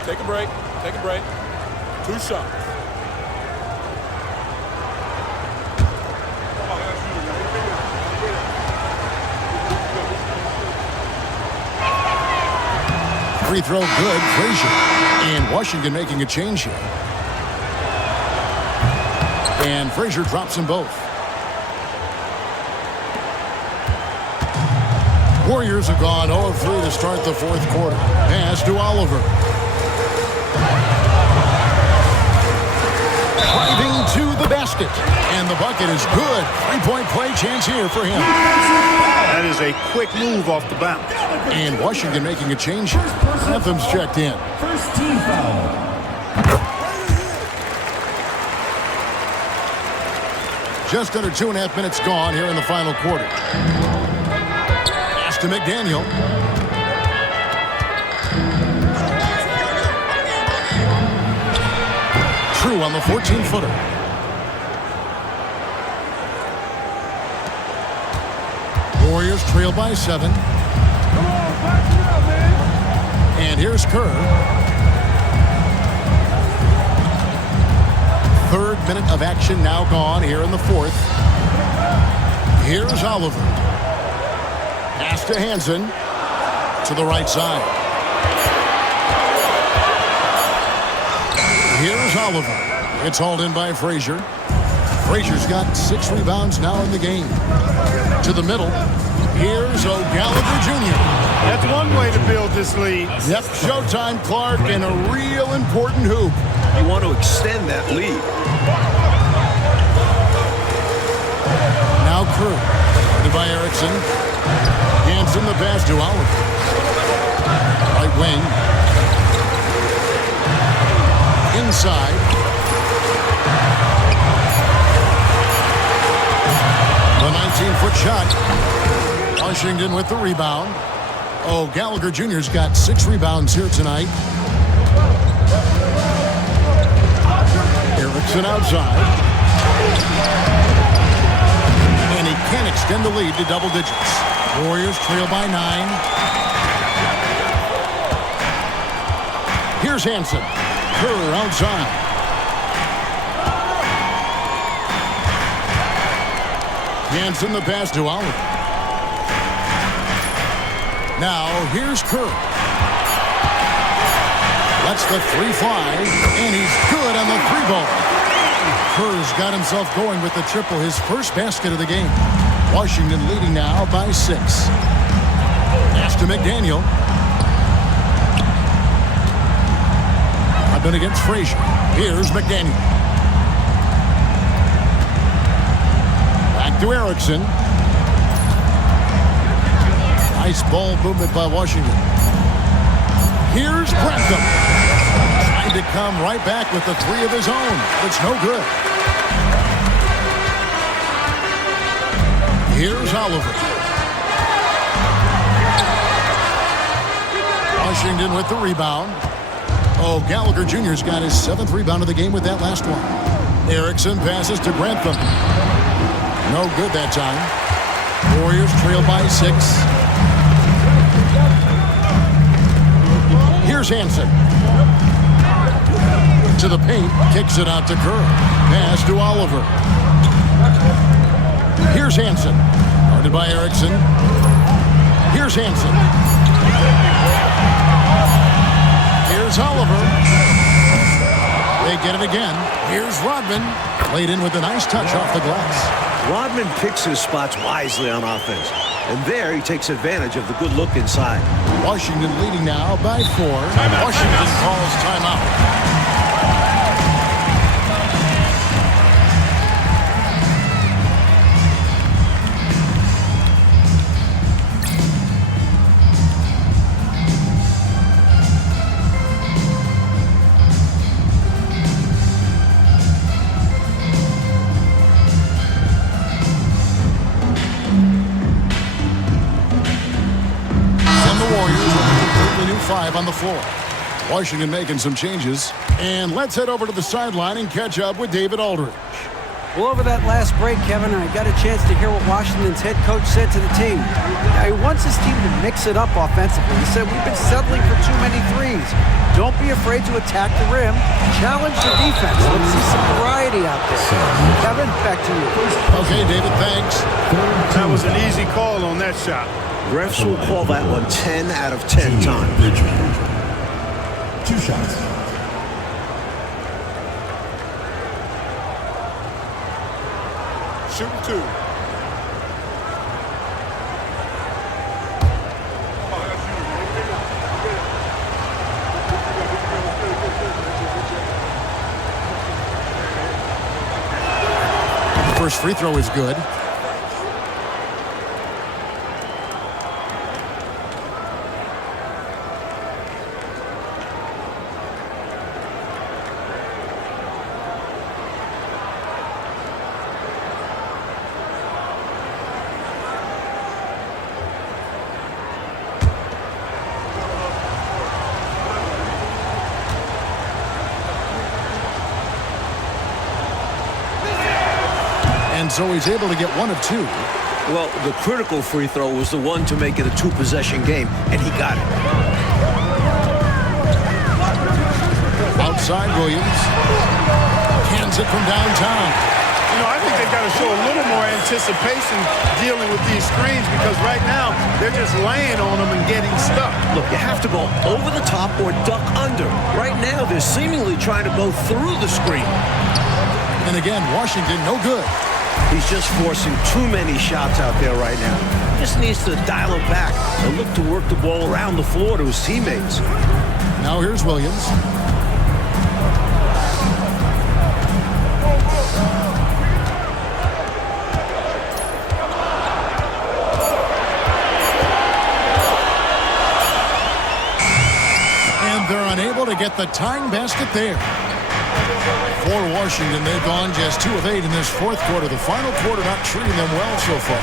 Take a break. Take a break. 2 shots. Free throw good, Frazier. And Washington making a change here. And Frazier drops them both. Warriors have gone 0 of 3 to start the 4th quarter. Pass to Oliver. Driving to the basket. And the bucket is good. 3-point play chance here for him. That is a quick move off the bounce. And Washington making a change here. Granthams checked in. First team foul. Just under 2.5 minutes gone here in the final quarter. Pass to McDaniel. True on the 14-footer. Warriors trail by 7. And here's Kerr. 3rd minute of action now gone here in the 4th. Here's Oliver. Pass to Hansen. To the right side. Here's Oliver. It's hauled in by Frazier. Frazier's got 6 rebounds now in the game. To the middle. Here's O'Gallagher Jr. That's one way to build this lead. Yep, showtime, Clark, and a real important hoop. You want to extend that lead. Now Kerr, guarded by Erickson. Hanson the pass to Oliver. Right wing. Inside. The 19-foot shot. Washington with the rebound. Oh, Gallagher Jr.'s got 6 rebounds here tonight. Erickson outside. And he can extend the lead to double digits. Warriors trail by 9. Here's Hanson. Kerr outside. Hanson the pass to Oliver. Now here's Kerr. Lets the 3 fly, and he's good on the 3-ball. Kerr's got himself going with the triple, his first basket of the game. Washington leading now by 6. Pass to McDaniel. I've been against Frazier. Here's McDaniel. Back to Erickson. Nice ball movement by Washington. Here's Grantham. Trying to come right back with the 3 of his own. It's no good. Here's Oliver. Washington with the rebound. Oh, Gallagher Jr.'s got his 7th rebound of the game with that last one. Erickson passes to Grantham. No good that time. Warriors trail by 6. Here's Hanson. To the paint. Kicks it out to Kerr. Pass to Oliver. Here's Hanson. Guarded by Erickson. Here's Hanson. Here's Oliver. They get it again. Here's Rodman. Played in with a nice touch off the glass. Rodman picks his spots wisely on offense. And there he takes advantage of the good look inside. Washington leading now by 4. Washington calls timeout. On the floor. Washington making some changes. And let's head over to the sideline and catch up with David Aldridge. Well, over that last break, Kevin, I got a chance to hear what Washington's head coach said to the team. Now, he wants his team to mix it up offensively. He said, we've been settling for too many threes. Don't be afraid to attack the rim. Challenge the defense. Let's see some variety out there. Kevin, back to you. Okay, David, thanks. That was an easy call on that shot. Refs will call that one 10 out of 10 times. Bridgman. 2 shots. Shoot 2. The first free throw is good. And so he's able to get 1 of 2. Well, the critical free throw was the one to make it a 2-possession game, and he got it. Outside Williams. Cans it from downtown. You know, I think they got to show a little more anticipation dealing with these screens because right now they're just laying on them and getting stuck. Look, you have to go over the top or duck under. Right now, they're seemingly trying to go through the screen. And again, Washington no good. He's just forcing too many shots out there right now. He just needs to dial it back and look to work the ball around the floor to his teammates. Now here's Williams. And they're unable to get the tying basket there. For Washington, they've gone just 2 of 8 in this fourth quarter. The final quarter not treating them well so far.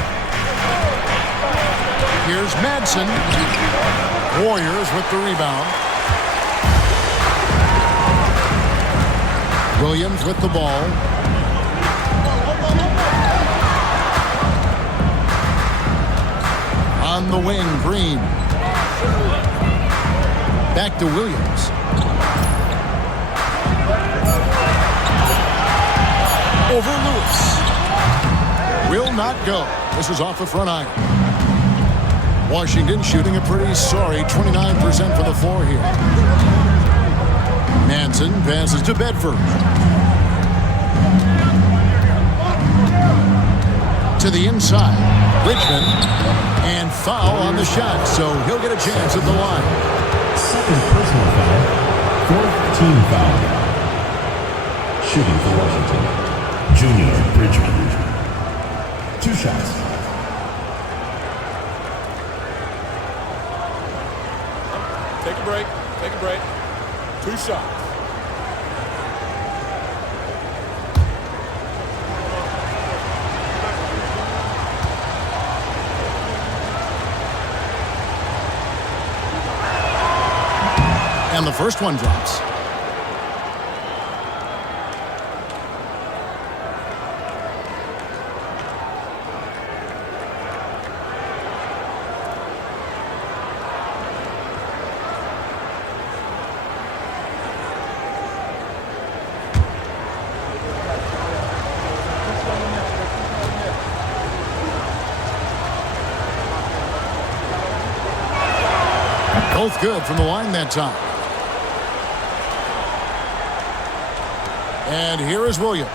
Here's Madsen. Warriors with the rebound. Williams with the ball. On the wing, Green. Back to Williams. Over Lewis. Will not go. This is off the front iron. Washington shooting a pretty sorry 29% for the floor here. Madsen passes to Bedford. To the inside. Richmond. And foul on the shot, so he'll get a chance at the line. Second personal foul. Fourth team foul. Shooting for Washington. Junior Bridgman. 2 shots. Take a break. Take a break. 2 shots. And the first one drops. Both good from the line that time. And here is Williams.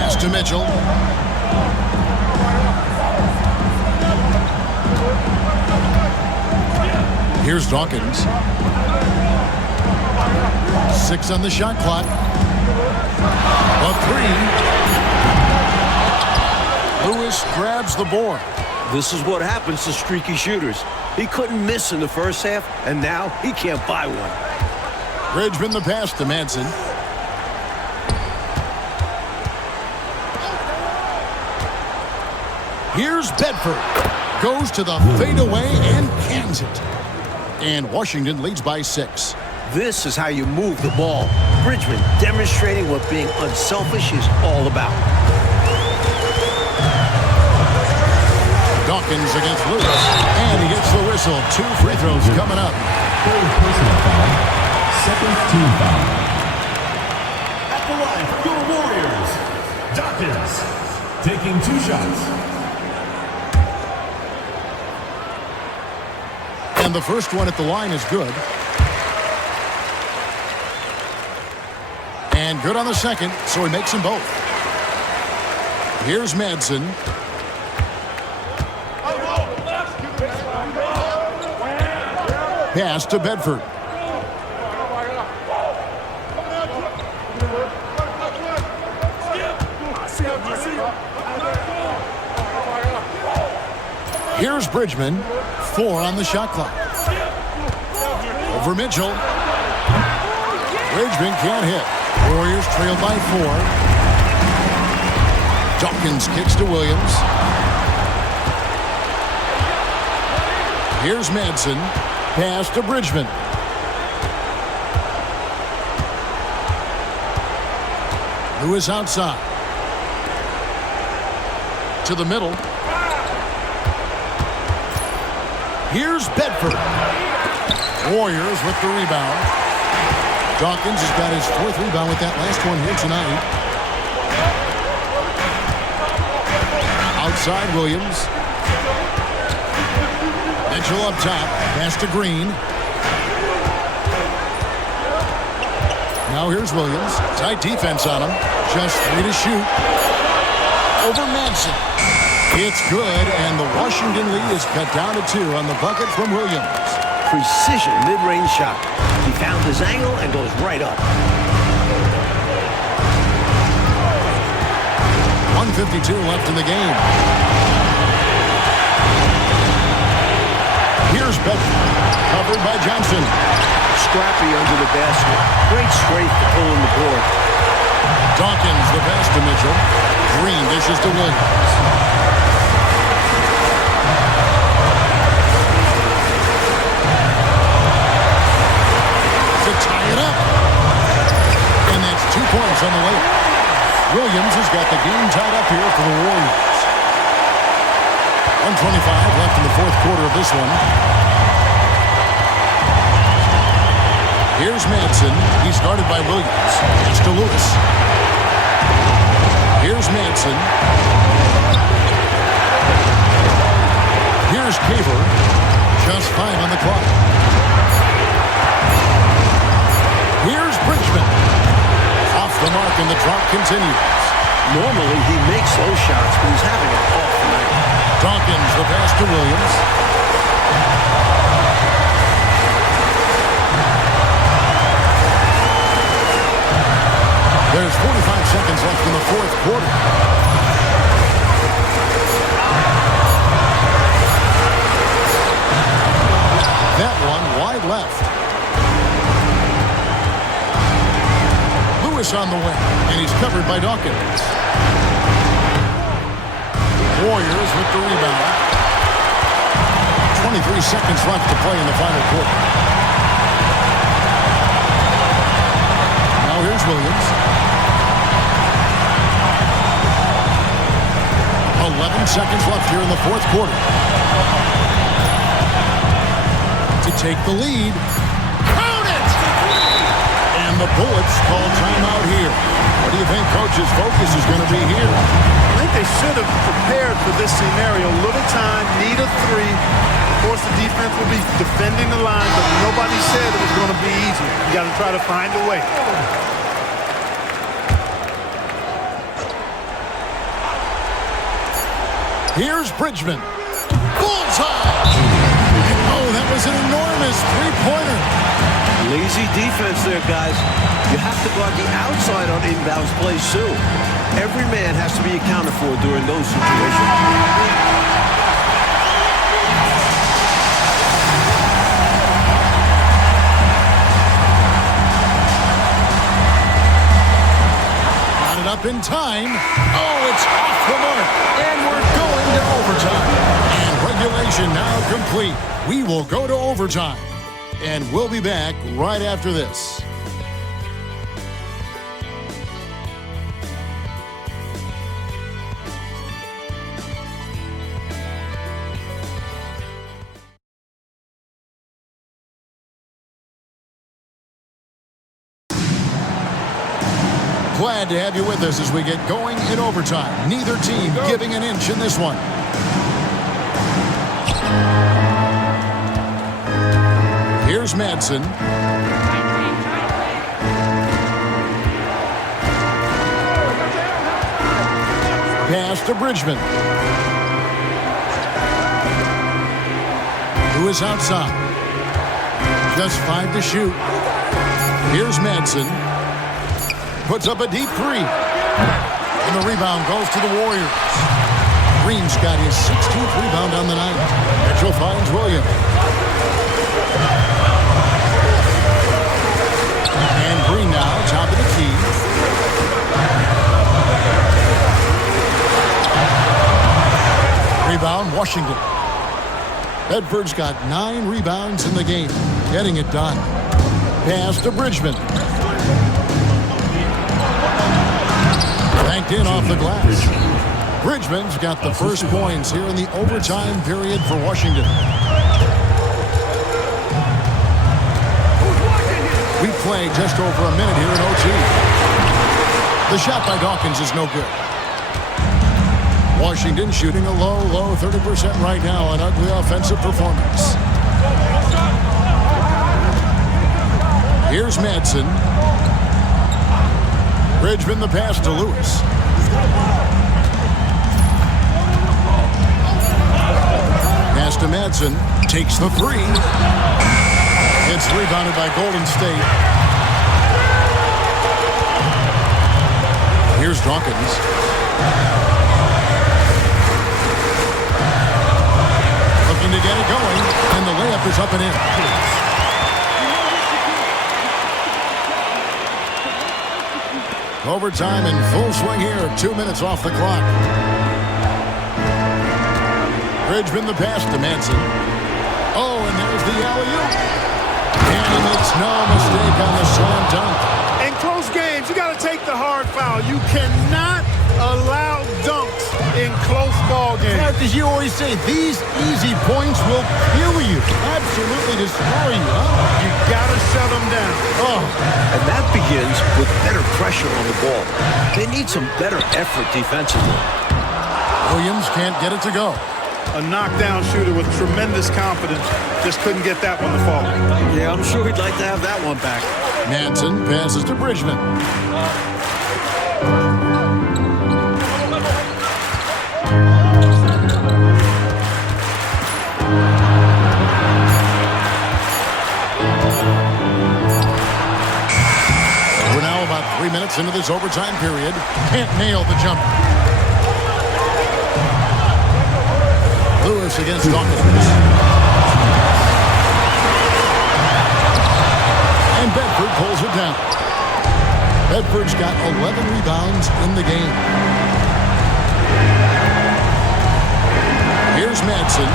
Pass to Mitchell. Here's Dawkins. 6 on the shot clock. A 3. Lewis grabs the board. This is what happens to streaky shooters. He couldn't miss in the first half, and now he can't buy one. Bridgman the pass to Madsen. Here's Bedford. Goes to the fadeaway and cans it. And Washington leads by 6. This is how you move the ball. Bridgman demonstrating what being unselfish is all about. Dawkins against Lewis. And he gets the whistle. 2 free throws coming up. Third personal foul. Second team foul. At the line for your Warriors, Dawkins taking 2 shots. And the first one at the line is good. And good on the second, so he makes them both. Here's Madsen. Pass to Bedford. Here's Bridgman. 4 on the shot clock. Over Mitchell. Bridgman can't hit. Warriors trailed by 4. Dawkins kicks to Williams. Here's Madsen. Pass to Bridgman. Lewis outside. To the middle. Here's Bedford. Warriors with the rebound. Dawkins has got his 4th rebound with that last one here tonight. Outside Williams. Mitchell up top. Pass to Green. Now here's Williams. Tight defense on him. Just 3 to shoot. Over Madsen. It's good, and the Washington lead is cut down to 2 on the bucket from Williams. Precision mid-range shot. He found his angle and goes right up. 1:52 left in the game. Here's Bedford, covered by Johnson. Scrappy under the basket. Great strength to pull in the board. Dawkins, the pass to Mitchell. Green dishes to Williams. To tie it up. And that's 2 points on the layup. Williams has got the game tied up here for the Warriors. 1:25 left in the fourth quarter of this one. Here's Madsen. He's guarded by Williams. It's to Lewis. Here's Madsen. Here's Caver. Just 5 on the clock. Here's Bridgman. Off the mark, and the drop continues. Normally, he makes those shots, but he's having an off night. Dawkins, the pass to Williams. There's 45 seconds left in the fourth quarter. That one wide left. Lewis on the wing, and he's covered by Dawkins. Warriors with the rebound. 23 seconds left to play in the final quarter. Now here's Williams. 11 seconds left here in the fourth quarter. To take the lead. Count it! And the Bullets call timeout here. What do you think Coach's focus is going to be here? I think they should have prepared for this scenario. Little time, need a 3. Of course, the defense will be defending the line, but nobody said it was going to be easy. You got to try to find a way. Here's Bridgman. Bullseye! Oh, that was an enormous three-pointer. Lazy defense there, guys. You have to guard the outside on inbounds plays, too. Every man has to be accounted for during those situations. Up in time. Oh, it's off the mark. And we're going to overtime. And regulation now complete. We will go to overtime. And we'll be back right after this. Glad to have you with us as we get going in overtime. Neither team giving an inch in this one. Here's Madsen. Pass to Bridgman. Who is outside? Just 5 to shoot. Here's Madsen. Puts up a deep 3. And the rebound goes to the Warriors. Green's got his 16th rebound on the night. Mitchell finds Williams. And Green now, top of the key. Rebound, Washington. Bedford's got 9 rebounds in the game. Getting it done. Pass to Bridgman. Banked in off the glass. Bridgman's got the first points here in the overtime period for Washington. We play just over a minute here in OT. The shot by Dawkins is no good. Washington shooting a low 30% right now. An ugly offensive performance. Here's Madsen. Bridgman the pass to Lewis. Pass to Madsen. Takes the three. It's rebounded by Golden State. Here's Dawkins. Looking to get it going, and the layup is up and in. Overtime in full swing here. 2 minutes off the clock. Bridgman the pass to Madsen. Oh, and there's the alley-oop. And he makes no mistake on the slam dunk. In close games, you got to take the hard foul. You cannot allow dunks in close ball games. As you always say, these easy points will kill you. Absolutely destroy you, huh? You got to shut them down. Oh. And that begins with better pressure on the ball. They need some better effort defensively. Williams can't get it to go. A knockdown shooter with tremendous confidence. Just couldn't get that one to fall. Yeah, I'm sure he'd like to have that one back. Madsen passes to Bridgman. We're now about 3 minutes into this overtime period. Can't nail the jumper. Lewis against Dawkins. And Bedford pulls it down. Bedford's got 11 rebounds in the game. Here's Madsen.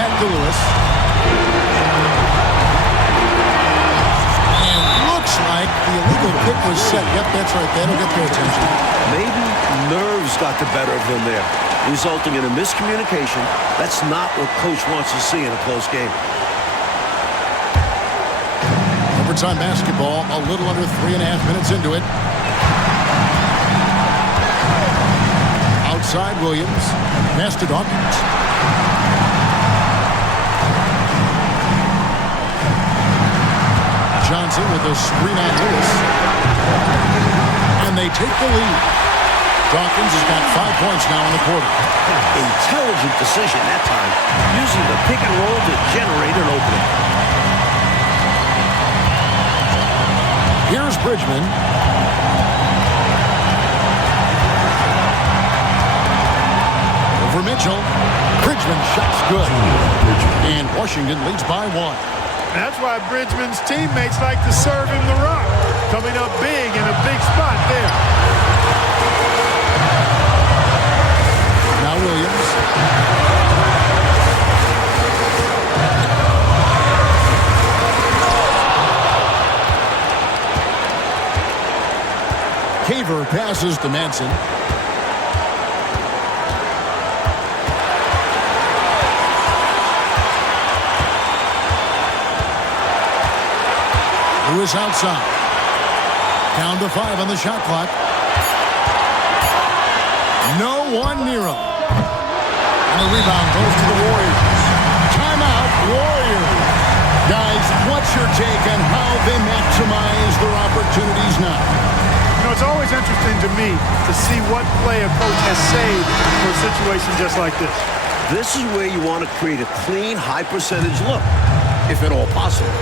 Back to Lewis. And looks like the illegal kick was set. Yep, that's right. That'll get their attention. Maybe nerves got the better of them there, resulting in a miscommunication. That's not what coach wants to see in a close game. Overtime basketball, a little under 3.5 minutes into it. Outside Williams. Pass to Dawkins. Johnson with a screen on Lewis. And they take the lead. Dawkins has got 5 points now in the quarter. Intelligent decision that time, using the pick and roll to generate an opening. Here's Bridgman. Over Mitchell. Bridgman shot's good. And Washington leads by 1. That's why Bridgman's teammates like to serve him the rock. Coming up big in a big spot there. Now Williams. Caver passes to Madsen. Lewis outside. Down to 5 on the shot clock. No one near him. And the rebound goes to the Warriors. Timeout, Warriors. Guys, what's your take on how they maximize their opportunities now? You know, it's always interesting to me to see what play a coach has saved for a situation just like this. This is where you want to create a clean, high-percentage look, if at all possible.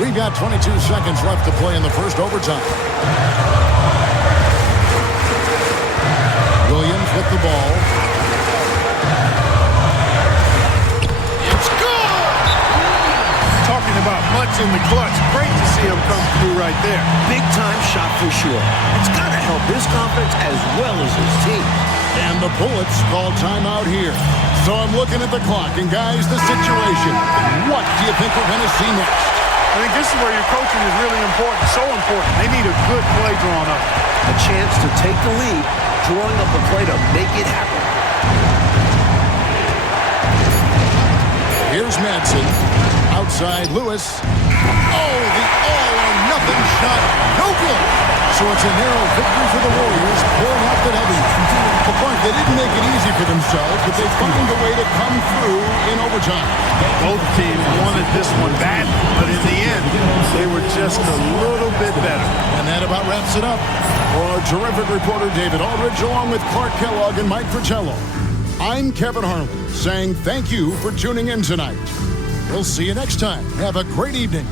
We've got 22 seconds left to play in the first overtime. Williams with the ball. It's good! Talking about mutts in the clutch. Great to see him come through right there. Big-time shot for sure. It's got to help his confidence as well as his team. And the Bullets call timeout here. So I'm looking at the clock, and guys, the situation. What do you think we're going to see next? I think this is where your coaching is really important, so important. They need a good play drawn up. A chance to take the lead, drawing up a play to make it happen. Here's Madsen. Outside Lewis. Oh, the all-or-nothing shot. No good. So it's a narrow victory for the Warriors. Pulling out the W. Well, Clark, they didn't make it easy for themselves, but they found a way to come through in overtime. Both teams wanted this one bad, but in the end, they were just a little bit better. And that about wraps it up. For our terrific reporter, David Aldridge, along with Clark Kellogg and Mike Fratello, I'm Kevin Harlan, saying thank you for tuning in tonight. We'll see you next time. Have a great evening.